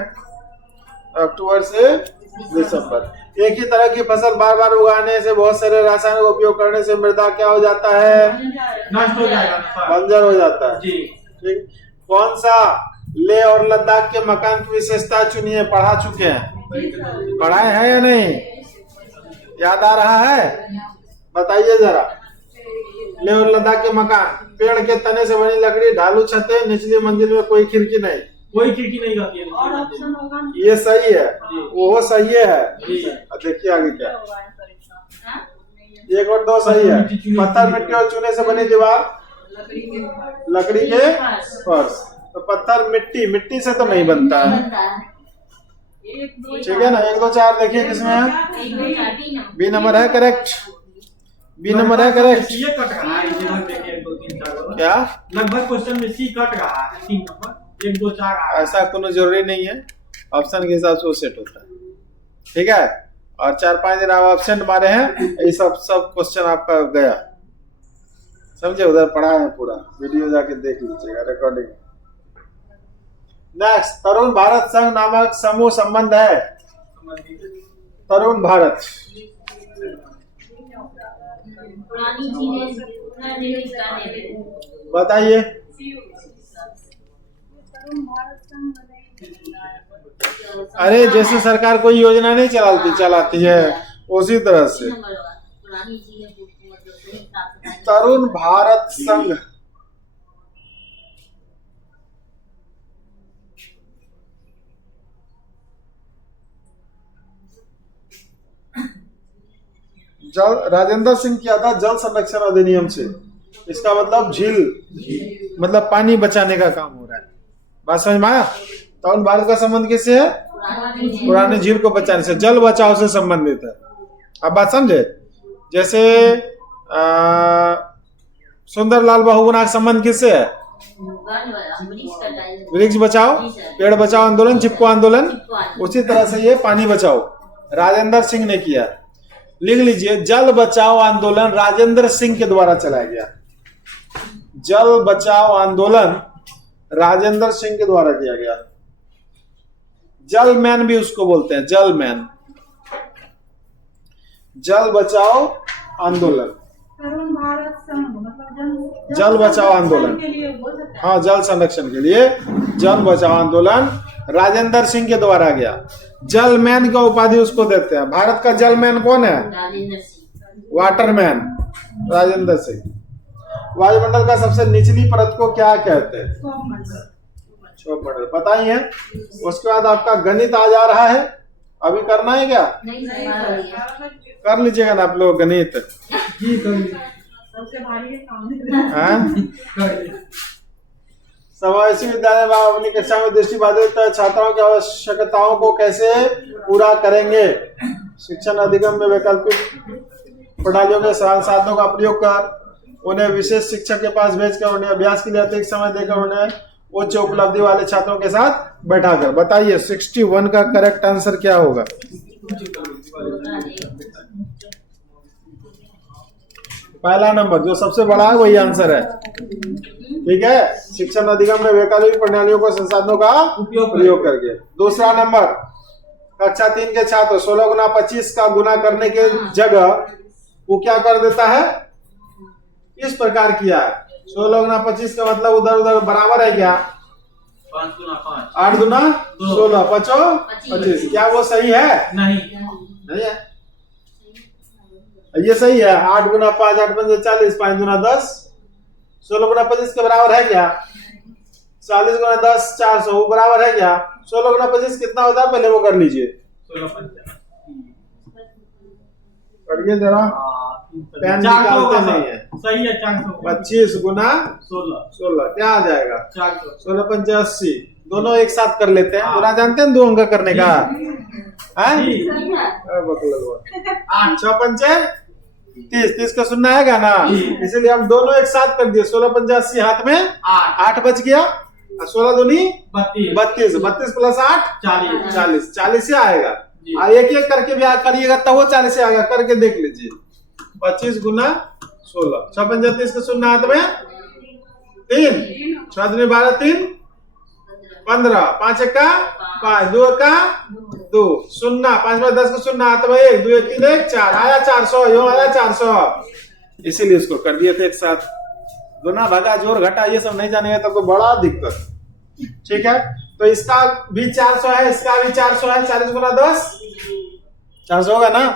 अक्टूबर से दिसंबर। एक ही तरह की फसल बार बार उगाने से, बहुत सारे रासायनिक का उपयोग करने से मृदा क्या हो जाता है? नष्ट हो जाएगा सर। बंजर हो जाता है। जी। ठीक, कौन सा लेह और लद्दाख के मकान की विशेषता चुनिए? पढ़ा चुके हैं, पढ़ाए हैं या नहीं? याद आ रहा है? बताइए जरा। लेह और लद्दाख के मकान, पेड़ के तने से बनी लकड़ी, ढालू छतें, निचली मंजिल में कोई खिड़की नहीं। कोई खिड़की नहीं रहती है। और ऑप्शन होगा ना। ये सही है, वो सही है। जी। अब देखिए आगे क्या। होगा आंसर इसका। हाँ? 1 और 2 सही है। पत्थर, मिट्टी और चूने से बनी दीवार, लकड़ी के लकड़ी के फर्श। तो पत्थर, मिट्टी, मिट्टी से तो नहीं बनता है। बनता है। एक दो ठीक है ना, 1 2 4 देखिए किसमें है? एक दो चार डी नंबर। बी नंबर है करेक्ट, बी नंबर है करेक्ट। ये कट रहा है इधर देखिए 1 2 3 4। क्या लगभग क्वेश्चन में सी कट रहा है 3 नंबर 1 2 4 आ रहा है। ऐसा कोनो जरूरी नहीं है, ऑप्शन के हिसाब से वो सेट होता है। ठीक है, और 4-5 दिन आप ऑप्शन मारे हैं, ये सब क्वेश्चन आपका गया, समझे? उधर पढ़ा है पूरा, वीडियो जाके देख लीजिएगा, रिकॉर्डिंग। नेक्स्ट, तरुण भारत संघ नामक समूह संबंध है। तरुण भारत पुरानी चीजें पुनर्निर्मित करने में। बताइए। तरुण भारत संघ नहीं। अरे जैसे सरकार कोई योजना नहीं चलाती है उसी तरह से पुरानी चीजें मतलब सही साफ सफाई। तरुण भारत संघ जल राजेंद्र सिंह किया था जल संरक्षण अधिनियम से। इसका मतलब झील मतलब पानी बचाने का काम हो रहा है। बात समझ में आया? तरुण भारत का संबंध किससे है? पुरानी झील को बचाने से, जल बचाव से संबंधित है। अब बात समझे? जैसे सुंदरलाल बहुगुणा का संबंध किससे है? वृक्ष बचाओ, पेड़ बचाओ आंदोलन, चिपको आंदोलन। उसी तरह से ये पानी बचाओ राजेंद्र सिंह ने किया। लिख लीजिए, जल बचाओ आंदोलन राजेंद्र सिंह के द्वारा चलाया गया। जल बचाओ आंदोलन राजेंद्र सिंह के द्वारा किया गया। जल मैन भी उसको बोलते हैं, जल मैन। जल बचाओ आंदोलन, तरुण भारत संघ मतलब जल बचाओ आंदोलन के लिए बोल सकते हैं। हाँ, जल संरक्षण के लिए जल बचाओ आंदोलन राजेंद्र सिंह के द्वारा गया। जल मैन का उपाधि उसको देते हैं। भारत का जल मैन कौन है? राजेंद्र सिंह। वाटरमैन राजेंद्र सिंह। वायुमंडल का सबसे निचली परत को क्या कहते हैं? क्षोभमंडल। पता ही है। उसके बाद आपका गणित आ जा रहा है, अभी करना है क्या? नहीं सर, कर लीजिएगा ना आप लोग गणित। सबसे भारी है सामने। हाँ? समावेशी विद्यालय में अपनी कक्षा में दृष्टिबाधित छात्राओं की आवश्यकताओं को कैसे पूरा करेंगे? शिक्षण अधिगम में वैकल्पिक प्रणालियों के साधनों का प्रयोग कर उन्हें विशेष शिक्षक के पास भेजकर उन्हें अभ्यास के लिए अतिरिक्त समय देकर उन्हें उच्च उपलब्धि वाले छात्रों के साथ बैठाकर। बताइए 61 का करेक्ट आंसर क्या होगा? पहला नंबर जो सबसे बड़ा है वही आंसर है। ठीक है, शिक्षण अधिगम में वैकल्पिक प्रणालियों को संसाधनों का प्रयोग करके। दूसरा नंबर, कक्षा 3 के छात्र 16 गुना 25 का गुना करने के जगह वो क्या कर देता है? इस प्रकार किया है। 16 गुना 25 का मतलब उधर उधर बराबर है क्या? 5 गुना 5, 8 गुना 16, 25। क्या वो सही है? नहीं नहीं है। ये सही है। 8 गुना 5, 8 पंजे 40, 5 गुना 10, 16 गुना 25 के बराबर है क्या? 40 गुना 10 400 वो बराबर है क्या? 16 गुना 25 कितना होता है? पहले वो कर लीजिए, 16 50 करिए जरा। पेन निकालते नहीं है। सही है। 400 25 गुना 16 क्या आ जाएगा? 400 16 पंचे 80। दोनों एक साथ कर लेते हैं। गुना जानते हैं 2 अंक करने का है? 8 6 पंचे 30 का सुनना है ना? इसीलिए हम दोनों एक साथ कर दिए। 16 पंचे 80 हाथ में 8 बच गया। 16 दूनी 32, 32 प्लस 8 40 से आएगा। एक एक करके भी करिएगा तब वो 40 से आएगा। करके देख लीजिए। 25 गुना 16, 6 पंजे 30 का सुनना हाथ में 3, 6 दूनी 12, 3 15, 5 1 का 5, 2 1 का 2, सुनना 5 में 10 का सुनना हाथ में 1, 2 1 3 1 4 आया 400। यो आया 400। इसीलिए इसको कर दिए थे एक साथ। गुना भागा जोड़ घटा ये सब नहीं जानेगा तब तो बड़ा दिक्कत। ठीक है, तो इसका भी 400 है, इसका भी 400 है। 40 गुना 10 400 होगा ना?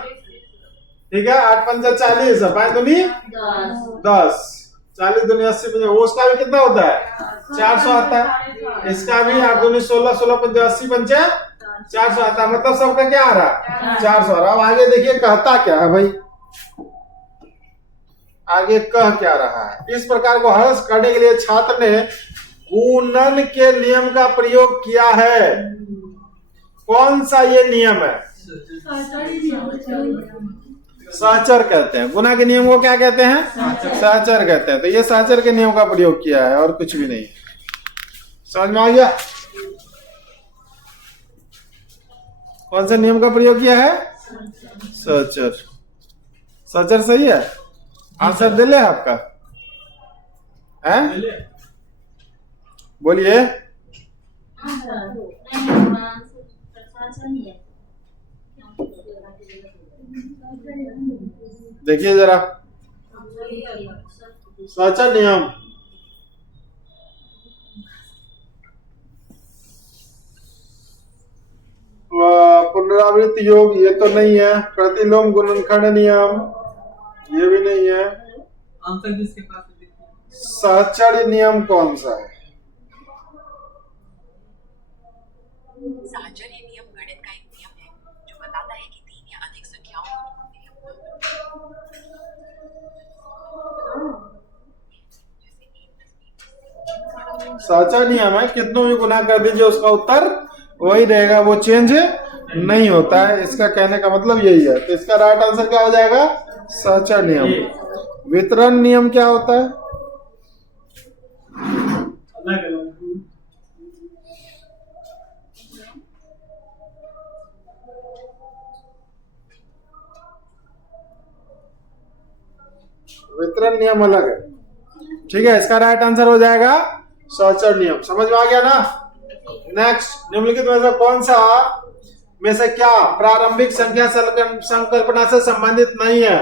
ठीक है, 8 पंजा 40, 5 दूनी 10, 40 दूनी 80 वो उसका भी कितना होता है? 400 आता है। इसका भी 8 दूनी 16, 16 पंजे 80 पंचे 400 आता है। मतलब सबका क्या आ रहा है? 400 आ रहा। अब आगे देखिए कहता क्या है भाई, आगे कह क्या रहा है। इस प्रकार को हल करने के लिए छात्र ने गुणन के नियम का प्रयोग किया है। कौन सा ये नियम है? सहचर कहते हैं। गुणा के नियम को क्या कहते हैं? सहचर कहते हैं। तो ये सहचर के नियम का प्रयोग किया है और कुछ भी नहीं। समझ में आ गया? कौन से नियम का प्रयोग किया है? सहचर। सहचर सही है। आंसर दे ले आपका है? बोलिए। देखिए जरा साचा नियम पुनरावृत्ति योग ये तो नहीं है। प्रतिलोम गुणनखंड नियम ये भी नहीं है। आंसर जिसके पास है देखिए। सहचर्य नियम कौन सा है? साहचर्य नियम गणित का एक नियम है जो बताता है कि 3 या अधिक संख्याओं को जोड़ते हैं साचा नियम है, कितनों भी गुना कर दीजिए उसका उत्तर वही रहेगा, वो चेंज नहीं होता है। इसका कहने का मतलब यही है। तो इसका राइट आंसर क्या हो जाएगा? साचा नियम। वितरण नियम क्या होता है? अलग अलग वितरण नियम अलग है। ठीक है, इसका राइट आंसर हो जाएगा सहचर्य नियम। समझ में आ गया ना? नेक्स्ट, निम्नलिखित में से कौन सा में से क्या प्रारंभिक संख्या संकल्पना से संबंधित नहीं है?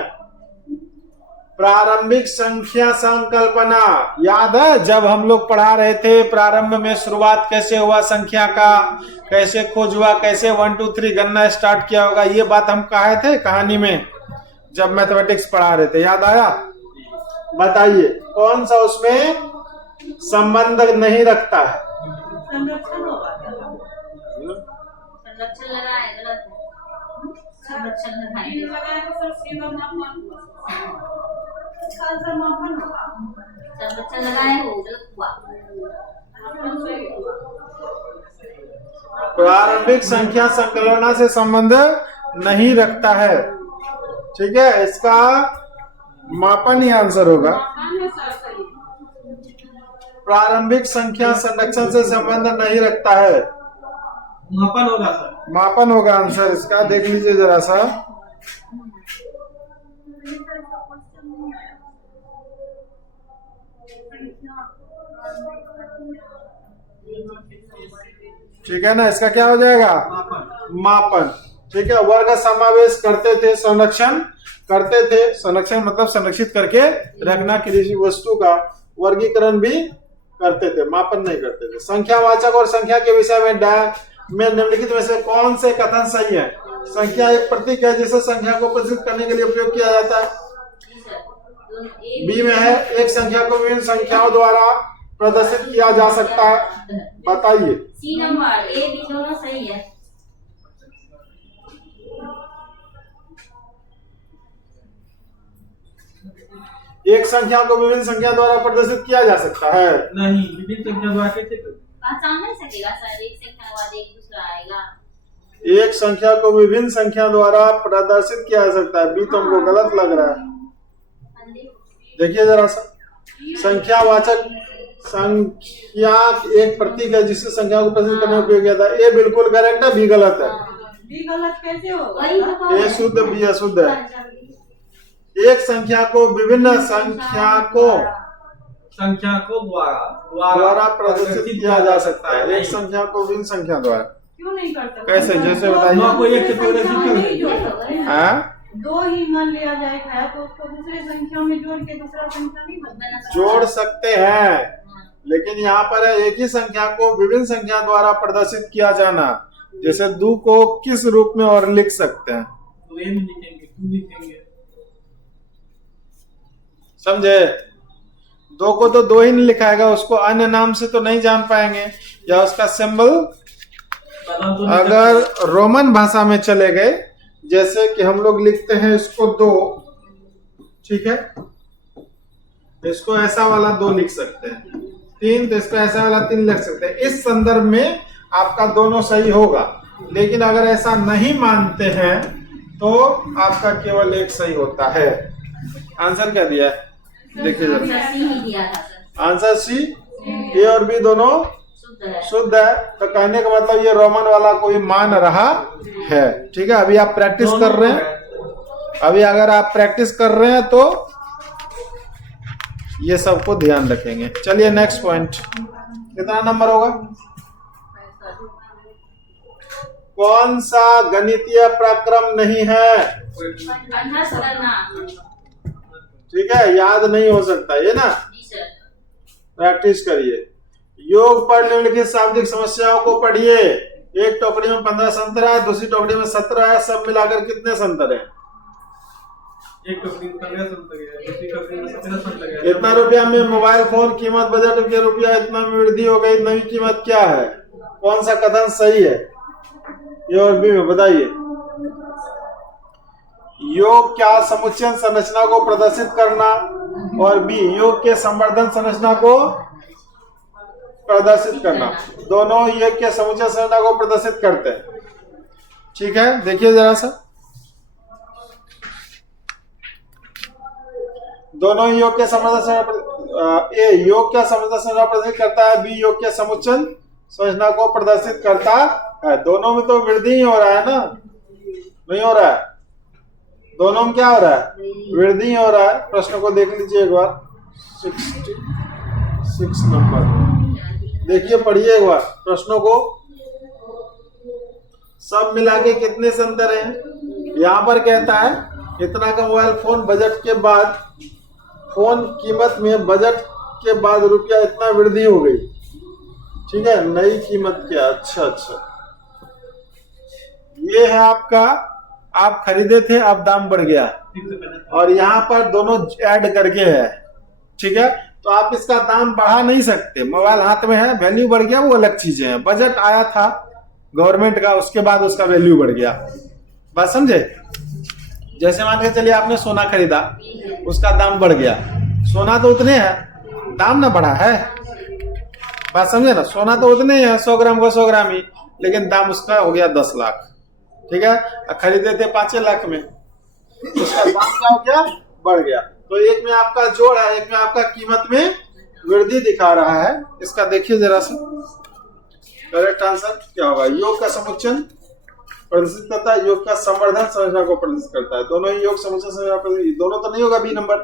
प्रारंभिक संख्या संकल्पना याद है जब हम लोग पढ़ा रहे थे प्रारंभ में शुरुआत कैसे हुआ संख्या का, कैसे खोज हुआ, कैसे 1 2 3 गणना स्टार्ट किया होगा, ये बात हम कहे थे कहानी में जब मैथमेटिक्स पढ़ा रहे थे, याद आया? बताइए कौन सा उसमें संबंध नहीं रखता है? संरक्षण होगा क्या? संरक्षण लगा है, गलत है। संरक्षण लगाए तीन लगाए तो सर सीधा मापन हुआ। इसका आंसर मापन होगा। संरक्षण लगाए हो गलत हुआ। मापन सही होगा। प्रारंभिक संख्या संकलना से संबंध नहीं रखता है। ठीक है, इसका मापन ही आंसर होगा। मापन है सर सही। प्रारंभिक संख्या संरक्षण से संबंध नहीं रखता है, मापन होगा सर। मापन होगा आंसर इसका। देख लीजिए जरा सा, ठीक है ना? इसका क्या हो जाएगा? मापन। मापन। ठीक है, वर्ग समावेश करते थे, संरक्षण करते थे। संरक्षण मतलब संरक्षित करके रखना, किसी वस्तु का वर्गीकरण भी करते थे, मापन नहीं करते थे। संख्यावाचक और संख्या के विषय में निम्नलिखित में से कौन से कथन सही है? संख्या एक प्रतीक है जिसे संख्या को प्रदर्शित करने के लिए उपयोग किया जाता है। बी में है एक संख्या को विभिन्न संख्याओं द्वारा प्रदर्शित किया जा सकता है। बताइए। सी नंबर ए बी दोनों सही है। एक संख्या को विभिन्न संख्या द्वारा प्रदर्शित किया जा सकता है। नहीं, विभिन्न संख्या द्वारा कैसे कर? पहचान नहीं सकेगा सर, एक संख्या के बाद एक दूसरा आएगा। एक संख्या को विभिन्न संख्या द्वारा प्रदर्शित किया जा सकता है। बी तो हमको गलत लग रहा है। देखिए जरा सा, संख्यावाचक संख्या एक प्रतीक है जिससे संख्या को प्रदर्शित करने में उपयोग किया था। ए बिल्कुल करेक्ट है, बी गलत है। बी गलत कैसे होगा? वही तो कहा। ए शुद्ध, बी अशुद्ध है। एक संख्या को विभिन्न संख्या को द्वारा प्रदर्शित किया जा सकता है। एक संख्या को विभिन्न संख्या द्वारा क्यों नहीं कर सकते? कैसे? जैसे बताइए। नौ को एक से प्रदर्शित कर नहीं जोड़ सकते। हाँ? दो ही मान लिया जाएगा तो उसको दूसरे संख्या में जोड़ के दूसरा संख्या नहीं बनता। जोड़ सकते हैं, लेकिन यहाँ पर है एक ही संख्या को विभिन्न संख्या द्वारा प्रदर्शित किया जाना। जैसे 2 को किस रूप में और लिख सकते हैं? तो ए में लिखेंगे, 2 लिखेंगे। समझे? 2 को तो 2 ही नहीं लिखाएगा, उसको अन्य नाम से तो नहीं जान पाएंगे, या उसका सिंबल अगर रोमन भाषा में चले गए, जैसे कि हम लोग लिखते हैं इसको 2, ठीक है, इसको ऐसा वाला 2 लिख सकते हैं। 3 तो इसको ऐसा वाला 3 लिख सकते हैं। इस संदर्भ में आपका दोनों सही होगा, लेकिन अगर ऐसा नहीं मानते हैं तो आपका केवल एक सही होता है। आंसर क्या दिया है? देखिए जरा, आंसर सी ही दिया था सर। Answer C. ए और बी दोनों शुद्ध है। शुद्ध है, तो कहने का मतलब ये रोमन वाला कोई मान रहा है। ठीक है, अभी आप प्रैक्टिस कर रहे हैं। अभी अगर आप प्रैक्टिस कर रहे हैं तो ये सबको ध्यान रखेंगे। चलिए नेक्स्ट पॉइंट, कितना नंबर होगा? कौन सा गणितीय प्रक्रम नहीं है? अंडर करना। ठीक है, याद नहीं हो सकता ये ना, जी सर। प्रैक्टिस करिए। योग पर निम्नलिखित शाब्दिक समस्याओं को पढ़िए। एक टोकरी में 15 संतरा है, दूसरी टोकरी में 17 है, सब मिलाकर कितने संतर है? एक टोकरी में 15 संतर है, दूसरी टोकरी में 17 संतर है। इतना रुपया में मोबाइल फोन कीमत बजट के रुपया इतना में वृद्धि हो गई, नई कीमत क्या है? कौन सा कथन सही है? ये और बी में बताइए। योग क्या समुच्चय संरचना को प्रदर्शित करना, और बी योग के संवर्धन संरचना को प्रदर्शित करना। दोनों योग के समुच्चय संरचना को प्रदर्शित करते हैं। ठीक है, देखिए जरा सा, दोनों योग के संवर्धन ए योग का संवर्धन संरचना प्रदर्शित करता है, बी योग के समुच्चय संरचना को प्रदर्शित करता है। दोनों में तो वृद्धि ही हो रहा है ना, नहीं हो रहा है? दोनों में क्या हो रहा है? वृद्धि हो रहा है। प्रश्न को देख लीजिए एक बार, 66 नंबर देखिए, पढ़िए एक बार प्रश्नों को। सब मिला के कितने संतर हैं? यहाँ पर कहता है इतना का मोबाइल फोन बजट के बाद, फोन कीमत में बजट के बाद रुपया इतना वृद्धि हो गई। ठीक है, नई कीमत क्या? अच्छा, ये है आपका, आप खरीदे थे, अब दाम बढ़ गया, और यहाँ पर दोनों ऐड करके है। ठीक है, तो आप इसका दाम बढ़ा नहीं सकते। मोबाइल हाथ में है, वैल्यू बढ़ गया, वो अलग चीजें हैं। बजट आया था गवर्नमेंट का, उसके बाद उसका वैल्यू बढ़ गया। बात समझे? जैसे मान के चलिए आपने सोना खरीदा, उसका दाम बढ़ गया, सोना तो उतने है, दाम ना बढ़ा है। बात समझे ना? सोना तो उतने है, 100 ग्राम का 100 ग्राम ही, लेकिन दाम उसका हो गया 10 लाख। ठीक है, खरीदे थे 5 लाख में, उसका दाम क्या हो गया? बढ़ गया। तो एक में आपका जोड़ है, एक में आपका कीमत में वृद्धि दिखा रहा है। इसका देखिए जरा सा, करेक्ट आंसर क्या होगा? योग का समुच्चय प्रदर्शित करता है, योग का संवर्धन संरचना को प्रदर्शित करता है। दोनों ही योग समुच्चय संरचना प्रदर्शित, दोनों तो नहीं होगा बी नंबर,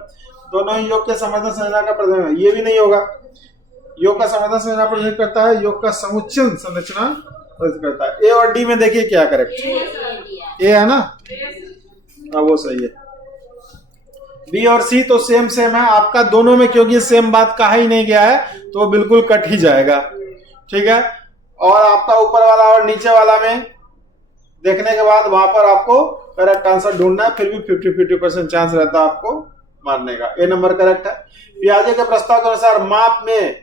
दोनों ही योग के संवर्धन संरचना का प्रदर्शन, ये भी नहीं होगा। योग का संवर्धन संरचना प्रदर्शित करता है, योग का समुच्चय संरचना प्रदर्शित करता है। ए और डी में देखिए क्या करेक्ट? ए है ना? हाँ, वो सही है। बी और सी तो सेम सेम है आपका दोनों में, क्योंकि सेम बात कहा ही नहीं गया है, तो बिल्कुल कट ही जाएगा। ठीक है, और आपका ऊपर वाला और नीचे वाला में देखने के बाद वहां पर आपको करेक्ट आंसर ढूंढना है, फिर भी 50-50% चांस रहता है आपको मारने का। ए नंबर करेक्ट है। पियाजे के प्रस्ताव के अनुसार माप में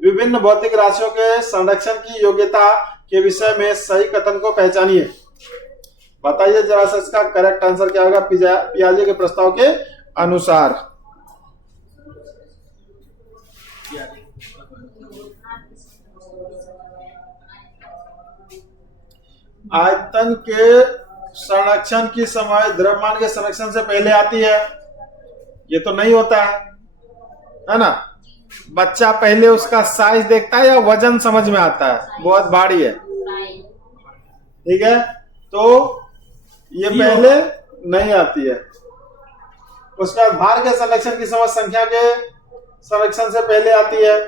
विभिन्न भौतिक राशियों के संरक्षण की योग्यता के विषय में सही कथन को पहचानिए। बताइए जरा सा, इसका करेक्ट आंसर क्या होगा पियाजे के प्रस्ताव के अनुसार? आयतन के संरक्षण की समय द्रव्यमान के संरक्षण से पहले आती है, ये तो नहीं होता है ना? बच्चा पहले उसका साइज देखता है या वजन समझ में आता है, बहुत भारी है, ठीक है, तो ये पहले नहीं आती है। उसका भार के संरक्षण की समझ संख्या के संरक्षण से पहले आती है।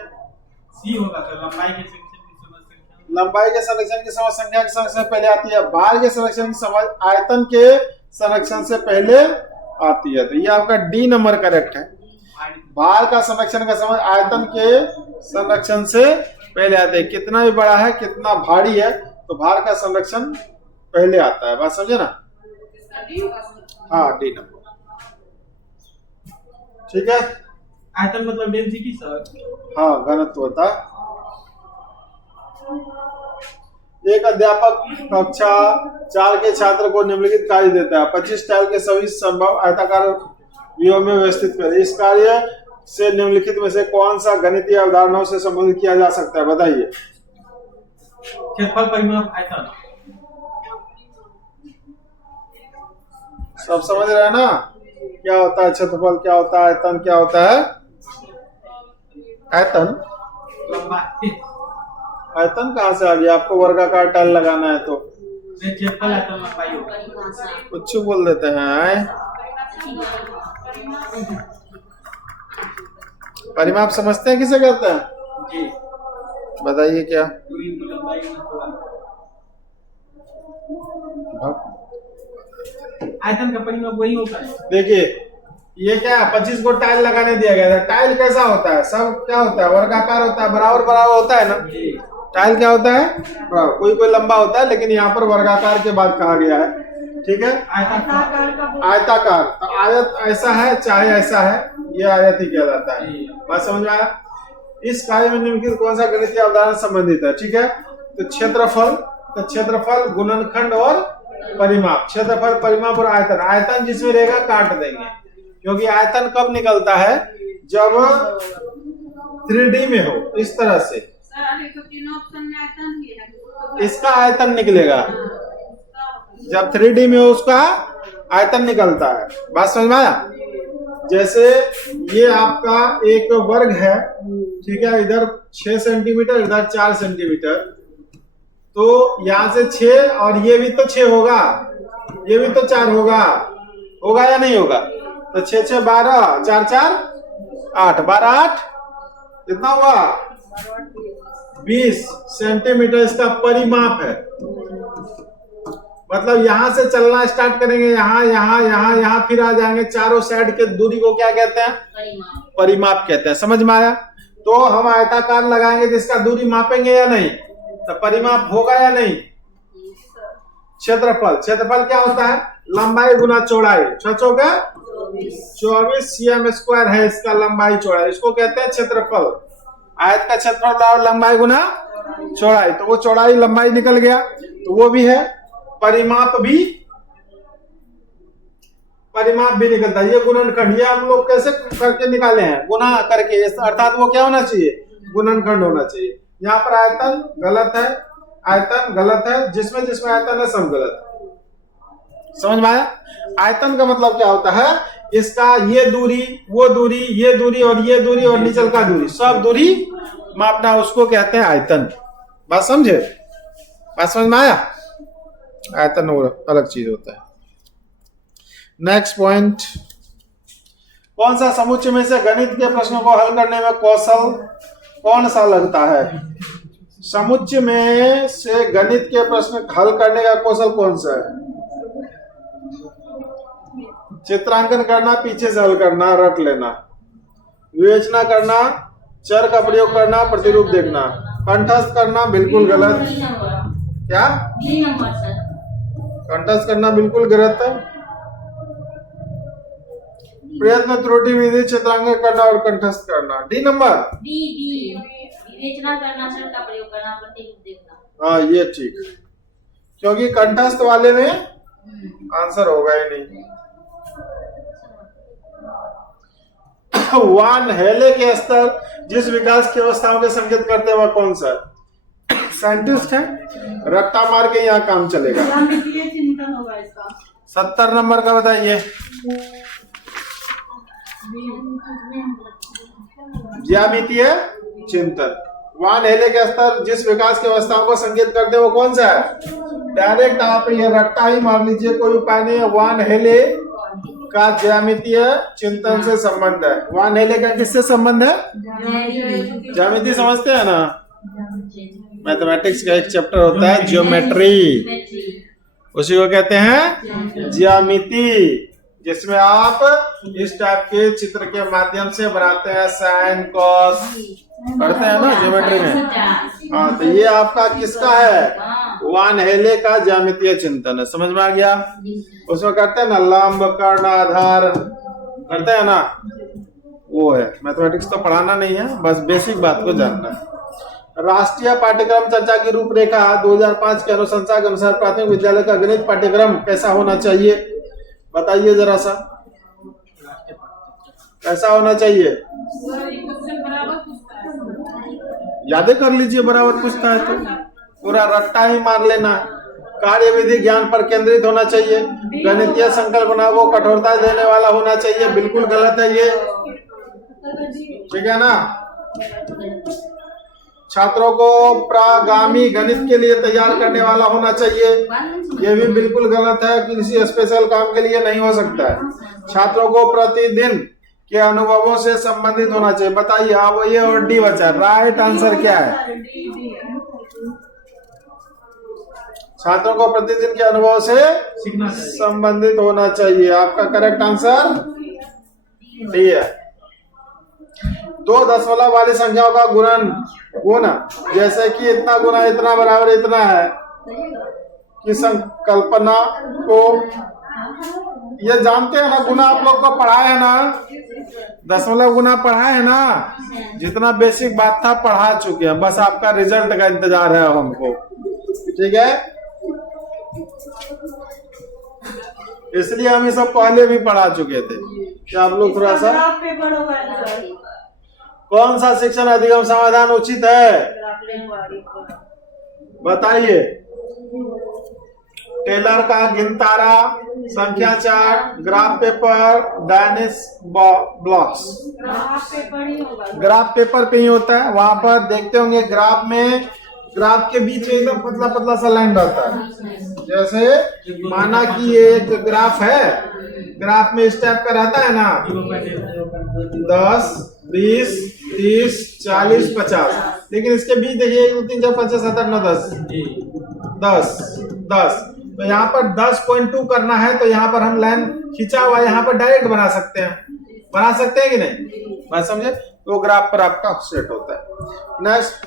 सी होगा तो लंबाई के संरक्षण की समझ संख्या, लंबाई के संरक्षण की समझ संख्या के संरक्षण से पहले आती है। भार के संरक्षण की समझ आयतन के संरक्षण से पहले आती है। तो ये आपका डी नंबर करेक्ट है। भार का संरक्षण का समझ आयतन के संरक्षण से पहले आते हैं। कितना भी बड़ा है, कितना भारी है, तो भार का संरक्षण पहले आता है। बात समझे ना? हाँ, डी नंबर ठीक है। आयतन मतलब डेंसिटी सर। हाँ, घनत्व होता है। एक अध्यापक कक्षा 4 के छात्र को निम्नलिखित कार्य देता है। 25 टाइल के सभी संभव आयताकार व्यूह में व्यवस्थित करें। इस कार्य से निम्नलिखित में से कौन सा गणितीय अवधारणाओं से संबंधित किया जा सकता है? बताइए। क्षेत्रफल, परिमाप, आयतन। सब समझ रहे हैं ना? क्या होता है क्षेत्रफल, क्या होता है आयतन, क्या होता है? आयतन, लंबाई। आयतन कहाँ से आ गया? आपको वर्गाकार टाइल लगाना है तो क्षेत्रफल, आयतन, लंबाई होगा। कुछ बोल देते हैं। परिमाप समझते हैं किसे कहते हैं? जी, बताइए क्या? दूरी की लंबाई में थोड़ा। आयतन का परिमाप वही होता है। देखिए, ये क्या है, 25 को टाइल लगाने दिया गया था। टाइल कैसा होता है, सब क्या होता है, वर्गाकार होता है, बराबर बराबर होता है ना। टाइल क्या होता है, कोई कोई लंबा होता है, लेकिन यहाँ पर वर्गाकार के बाद कहा गया है। ठीक है, आयताकार। तो आयत ऐसा है चाहे ऐसा है, ये आयत ही किया जाता है। बात समझ में आया। इस कार्य में निम्नलिखित कौन सा गणितीय अवधारणा संबंधित है। ठीक है, तो क्षेत्रफल, गुणनखंड और परिमाप। क्षेत्रफल, परिमाप और आयतन। आयतन जिसमें रहेगा काट देंगे, क्योंकि आयतन कब निकलता है, जब 3D में हो, इस तरह से इसका आयतन निकलेगा। जब 3D में हो उसका आयतन निकलता है। बात समझ में आया। जैसे ये आपका एक वर्ग है, ठीक है, इधर 6 सेंटीमीटर, इधर 4 सेंटीमीटर, तो यहां से 6 और ये भी तो 6 होगा, ये भी तो 4 होगा या नहीं होगा। तो 6 6 12, 4 4 8, 12 8 कितना हुआ, 20 सेंटीमीटर इसका परिमाप है। मतलब यहां से चलना स्टार्ट करेंगे, यहाँ फिर आ जाएंगे, चारों साइड के दूरी को क्या कहते हैं, परिमाप कहते हैं। समझ में आया। तो हम आयताकार लगाएंगे जिसका दूरी मापेंगे या नहीं, तो परिमाप होगा या नहीं। क्षेत्रफल क्या होता है, लंबाई गुना चौड़ाई। 24 cm स्क्वायर है इसका लंबाई चौड़ाई, इसको कहते हैं क्षेत्रफल। आयत का क्षेत्रफल और लंबाई गुना चौड़ाई, तो वो चौड़ाई लंबाई निकल गया, तो वो भी है। परिमाप भी निकलता है। ये गुणनखंड, ये हम लोग कैसे करके निकाले हैं, गुना करके, अर्थात वो क्या होना चाहिए, गुणनखंड होना चाहिए। यहाँ पर आयतन गलत है, जिसमें आयतन है सब गलत। समझ में आया। आयतन का मतलब क्या होता है, इसका ये दूरी, वो दूरी, ये दूरी और ये दूरी और नीचल का दूरी, सब दूरी मापना, उसको कहते हैं आयतन। बात समझे, बात समझ में आया। आयतन और अलग चीज होता है। नेक्स्ट पॉइंट, कौन सा समुच्चय में से गणित के प्रश्नों को हल करने में कौशल कौन सा लगता है। समुच्चय में से गणित के प्रश्न हल करने का कौशल कौन सा है। चित्रांकन करना, पीछे से हल करना, रट लेना, विवेचना करना, चर का प्रयोग करना, प्रतिरूप देखना, कंठस्थ करना बिल्कुल गलत। क्या कंठस्थ करना बिल्कुल गलत है। प्रयत्न त्रुटि विधि, चित्रांकन करना और कंठस्थ करना। डी नंबर, विवेचना करना, चर का प्रयोग करना, प्रतिरूप देखना। हाँ ये ठीक, क्योंकि कंठस्थ वाले में आंसर होगा ही नहीं। वान हेले के स्तर जिस विकास की अवस्थाओं के संकेत करते हैं वह कौन सा है। साइंटिस्ट है, रट्टा मार के यहाँ काम चलेगा। चिंतन होगा इसका। 70 नंबर का बताइए। ज्यामितीय चिंतन। वान हेले के स्तर जिस विकास की अवस्थाओं को संकेत करते हैं वो कौन सा है। डायरेक्ट आप ये रट्टा ही मार लीजिए, कोई उपाय नहीं है। वान हेले का ज्यामितीय चिंतन से संबंध है। वान हेले का किससे संबंध है, ज्यामिति समझते हैं ना। मैथमेटिक्स का एक चैप्टर होता है ज्योमेट्री, उसी को कहते हैं ज्यामिति, जिसमें आप इस टाइप के चित्र के माध्यम से बनाते हैं, साइन कॉस करते हैं ना ज्योमेट्री में। हाँ, तो ये आपका किसका है, वान हेले का ज्यामितीय चिंतन है। समझ में आ गया। उसमें करते हैं ना लंब कर्ण आधार, करते हैं ना, वो है। मैथमेटिक्स तो पढ़ाना नहीं है, बस बेसिक बात को जानना है। राष्ट्रीय पाठ्यक्रम चर्चा की रूपरेखा 2005 के अनुशंसा के अनुसार प्राथमिक विद्यालय का गणित पाठ्यक्रम कैसा होना चाहिए, बताइए जरा सा। कैसा होना चाहिए, यादें कर लीजिए, बराबर पूछता है तो पूरा रट्टा ही मार लेना। कार्य विधि ज्ञान पर केंद्रित होना चाहिए। गणितीय संकल्पना को कठोरता देने वाला होना चाहिए, बिल्कुल गलत है ये, ठीक है ना। छात्रों को प्रागामी गणित के लिए तैयार करने वाला होना चाहिए, ये भी बिल्कुल गलत है, किसी स्पेशल काम के लिए नहीं हो सकता है। छात्रों को प्रतिदिन के अनुभवों से संबंधित होना चाहिए। बताइए, अब ये और डी बचा, राइट आंसर क्या है। छात्रों को प्रतिदिन के अनुभव से संबंधित होना चाहिए। आपका करेक्ट आंसर डी है। दो दशमलव वाली संख्याओं का गुण जैसे कि इतना गुना इतना बराबर इतना है की संकल्पना को ये जानते हैं ना, गुना आप लोग को पढ़ाए है ना, दशमलव गुना पढ़ाए है ना, जितना बेसिक बात था पढ़ा चुके हैं, बस आपका रिजल्ट का इंतजार है हमको, ठीक है। इसलिए हम ये सब पहले भी पढ़ा चुके थे कि आप लोग थोड़ा सा कौन सा शिक्षण अधिगम समाधान उचित है बताइए। टेलर का गिनतारा, संख्या chart, graph paper, Dienes blocks. Graph paper पे ही होता है, वहां पर देखते होंगे ग्राफ में, ग्राफ के बीच में एकदम पतला पतला सा लाइन रहता है। जैसे माना कि ये एक ग्राफ है, ग्राफ में इस टाइप का रहता है ना, 10, 20, 30, 40, 50, लेकिन इसके बीच देखिए 1, 2, 3, 4, 5, 6, 7, 8, 9, 10। तो यहाँ पर 10.2 करना है, तो यहाँ पर हम लाइन खींचा हुआ यहाँ पर डायरेक्ट बना सकते हैं कि नहीं, बात समझे। तो ग्राफ पर आपका सेट होता है। नेक्स्ट,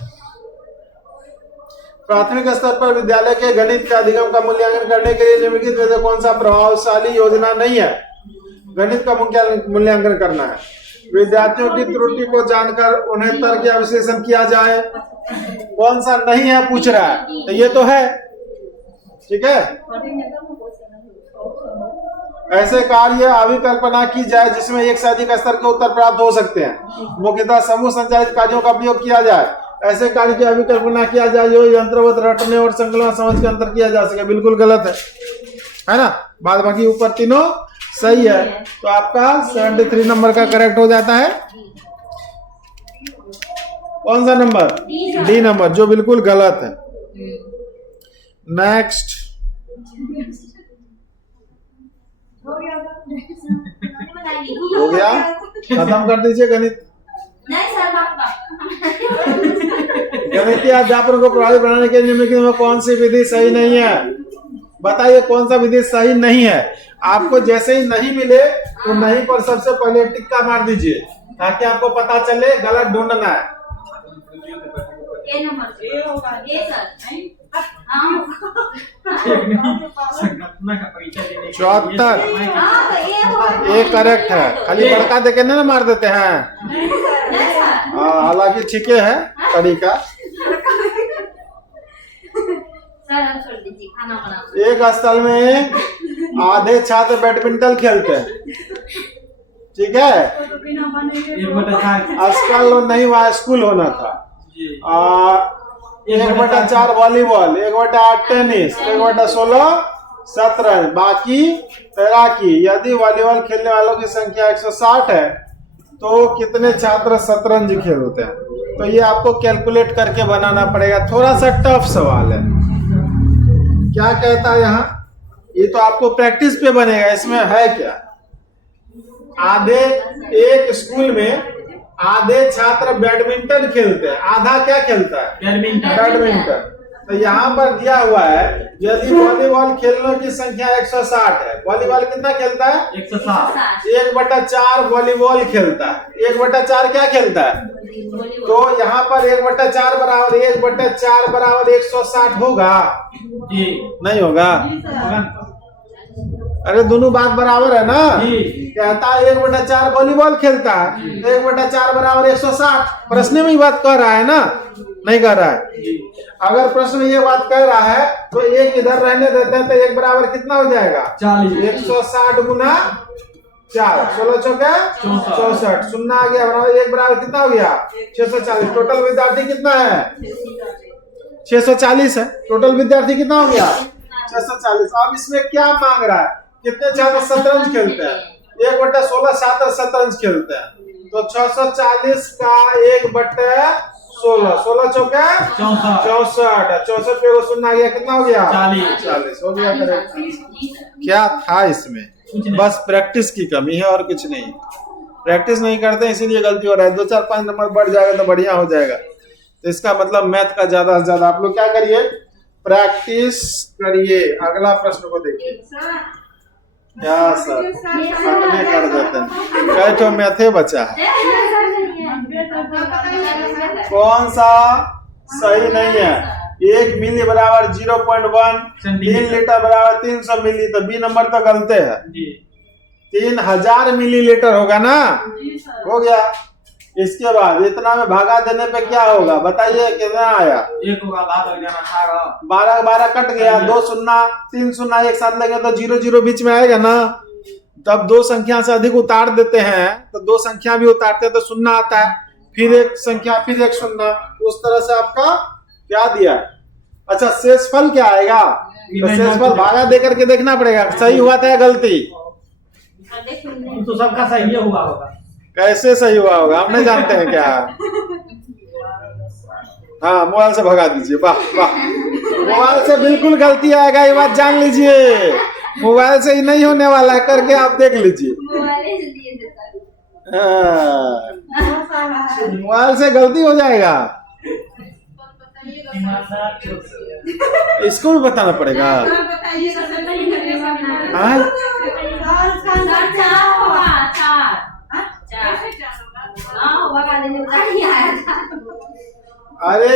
प्राथमिक स्तर पर विद्यालय के गणित के अधिगम का मूल्यांकन करने के लिए निम्नलिखित में से कौन सा प्रभावशाली योजना नहीं है। गणित का मूल्यांकन करना है, विद्यार्थियों की त्रुटि को जानकर उन्हें तर्क या विश्लेषण किया जाए। कौन सा नहीं है पूछ रहा है, तो ये तो है, ठीक है। ऐसे कार्य अभिकल्पना की जाए जिसमें एक से अधिक स्तर के उत्तर प्राप्त हो सकते हैं। मुख्यतः समूह संचालित कार्यों का उपयोग किया जाए। ऐसे कार्य की अभिकल्पना किया जाए जो यंत्रवत रटने और संकलन समझ के अंतर किया जा सके। बिल्कुल गलत है ना। बाद बाकी ऊपर तीनों सही है, तो आपका 73 नंबर का करेक्ट हो जाता है। कौन सा नंबर? डी नंबर, जो बिल्कुल गलत है। नेक्स्ट, हो गया, खत्म कर दीजिए गणित। नहीं सर, गणितीय अध्यापन को प्रभावी बनाने के निम्नलिखित में कौन सी विधि सही नहीं है? बताइए कौन सा विधि सही नहीं है। आपको जैसे ही नहीं मिले तो नहीं पर सबसे पहले टिक्का मार दीजिए, ताकि आपको पता चले गलत ढूंढना है। ए नंबर ए होगा, ए सर 74 ये करेक्ट है, खाली बड़का देके ना मार देते हैं। हालांकि ठीक है तरीका। एक स्थल में आधे छात्र बैडमिंटन खेलते हैं, ठीक है। स्कूल नहीं हुआ, स्कूल होना था। 1/4 वॉलीबॉल, 1/8 टेनिस, 1/16 शतरंज, बाकी तैराकी। यदि वॉलीबॉल खेलने वालों की संख्या 160 है तो कितने छात्र शतरंज खेलते हैं? तो ये आपको कैलकुलेट करके बनाना पड़ेगा। थोड़ा सा टफ सवाल है। क्या कहता है यहाँ? ये तो आपको प्रैक्टिस पे बनेगा। इसमें है क्या? आधे एक स्कूल में आधे छात्र बैडमिंटन खेलते हैं, आधा क्या खेलता है? बैडमिंटन। तो यहाँ पर दिया हुआ है यदि वॉलीबॉल खेलने की संख्या 160 है, वॉलीबॉल कितना खेलता है? 160। 1/4 वॉलीबॉल खेलता है, 1/4 क्या खेलता है? तो यहाँ पर 1/4 बराबर 1/4 बराबर 160 होगा? नहीं होगा। अरे दोनों बात बराबर है ना। कहता है 1/4 वॉलीबॉल खेलता है, 1/4 बराबर 160। प्रश्न में ही बात कह रहा है ना, नहीं कह रहा है। अगर प्रश्न ये बात कह रहा है तो एक इधर रहने देते हैं, तो एक बराबर कितना हो जाएगा? 160 गुना 4, 16 चौके 64, शून्य आ गया, बराबर एक बराबर कितना हो गया? 640। टोटल विद्यार्थी कितना है? 640 है। टोटल विद्यार्थी कितना हो गया? 640। अब इसमें क्या मांग रहा है? कितने छात्र शतरंज खेलते हैं? 1/16 छात्र शतरंज खेलते हैं, तो 640 का 1/16, 16 चौके 64, 64 पे शून्य आ गया, कितना हो गया? 40 हो गया। करेक्ट। क्या था इसमें? बस प्रैक्टिस की कमी है और कुछ नहीं। प्रैक्टिस नहीं करते इसीलिए गलती हो रहा है। 2, 4, 5 नंबर बढ़ जाएगा तो बढ़िया हो जाएगा। तो इसका मतलब मैथ का ज्यादा से ज्यादा आप लोग क्या करिए? प्रैक्टिस करिए। अगला प्रश्न को देखिए। क्या सर फटने कर देते हैं। कई ठो मैथे बचा है, कौन सा सही नहीं है। 1 मिली बराबर 0.1, 3 लीटर बराबर 300 मिली, तो बी नंबर तो गलत है। जी 3000 मिलीलीटर होगा ना, जी सर। हो गया। इसके बाद इतना में भागा देने पे क्या होगा बताइए, कितना आया? एक होगा भाग लग जाना 18, 12 12 कट गया, 2 शून्य 3 शून्य एक साथ लगे तो 0 0 बीच में आएगा ना। जब 2 संख्या से अधिक उतार देते हैं तो 2 संख्या भी उतारते हैं तो शून्य आता है, फिर एक संख्या, फिर एक शून्य, उस तरह से आपका क्या दिया है। अच्छा शेषफल क्या आएगा? तो शेषफल भागा दे करके देखना पड़ेगा सही हुआ था या गलती। तो सबका सही हुआ होगा। कैसे सही हुआ होगा हम नहीं जानते हैं क्या। हाँ मोबाइल से भगा दीजिए, वाह वाह। मोबाइल से बिल्कुल गलती आएगा, ये बात जान लीजिए। मोबाइल से ही नहीं होने वाला है, करके आप देख लीजिए। हाँ, मोबाइल से गलती हो जाएगा, इसको भी बताना पड़ेगा। बताइए हाँ? अरे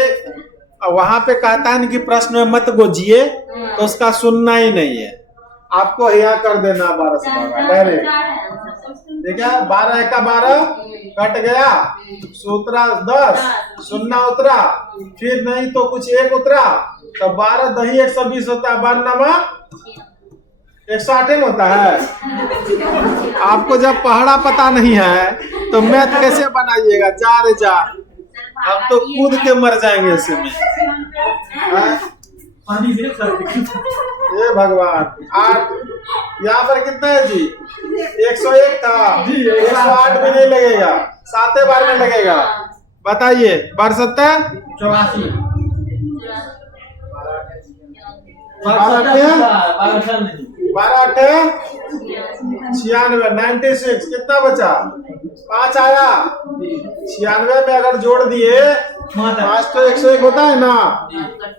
वहां पे कहता है कि प्रश्न में मत गोजिए, तो उसका सुनना ही नहीं है, आपको यहाँ कर देना 12 से 12 डायरेक्ट। ठीक है, 12 1 का 12 कट गया, सूत्रा 10 शून्य उतरा, फिर नहीं तो कुछ 1 उतरा, तो 12 दही 120 होता है, 12 नमा 108 होता है। आपको जब पहाड़ा पता नहीं है तो मैथ कैसे बनाइएगा? जा रे जा, हम तो कूद के मर जाएंगे इसी में। पानी से सकते। ये भगवान 8 यहाँ पर कितना है जी? 101 था जी, 108 भी नहीं लगेगा, 7 बार में लगेगा। बताइए 12 7 84 12 96 96 कितना बचा? 5 आया। 96 में अगर जोड़ दिए 5 तो 101 होता है ना,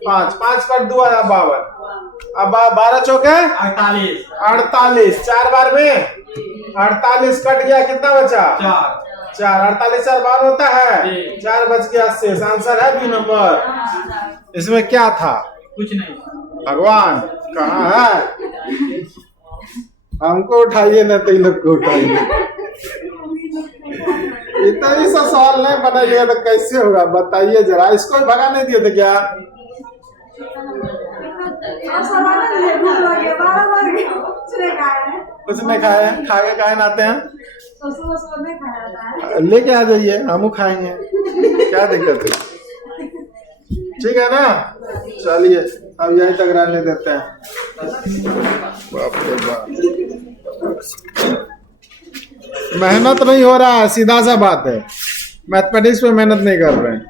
5 5 पर 2 आया 52। अब 12 चौके 48, 4 बार में 48 कट गया, कितना बचा? 4 48 4 बार होता है, 4 बच गया शेष। आंसर है बी नंबर। इसमें क्या था? कुछ नहीं। भगवान कहाँ है? हमको उठाइए ना, तो इन लोग को उठाइए। इतना ही सा सवाल नहीं बनाइएगा तो कैसे होगा बताइए जरा। इसको भी भगा नहीं दिए थे क्या? कुछ नहीं खाए हैं, खा के काहे आते हैं? लेके आ जाइए, हम खाएंगे, क्या दिक्कत है? ठीक है ना, चलिए अब यहीं तक रहने देते हैं। बाप रे बाप, मेहनत नहीं हो रहा है, सीधा सा बात है। मैथमेटिक्स पे मेहनत नहीं कर रहे हैं।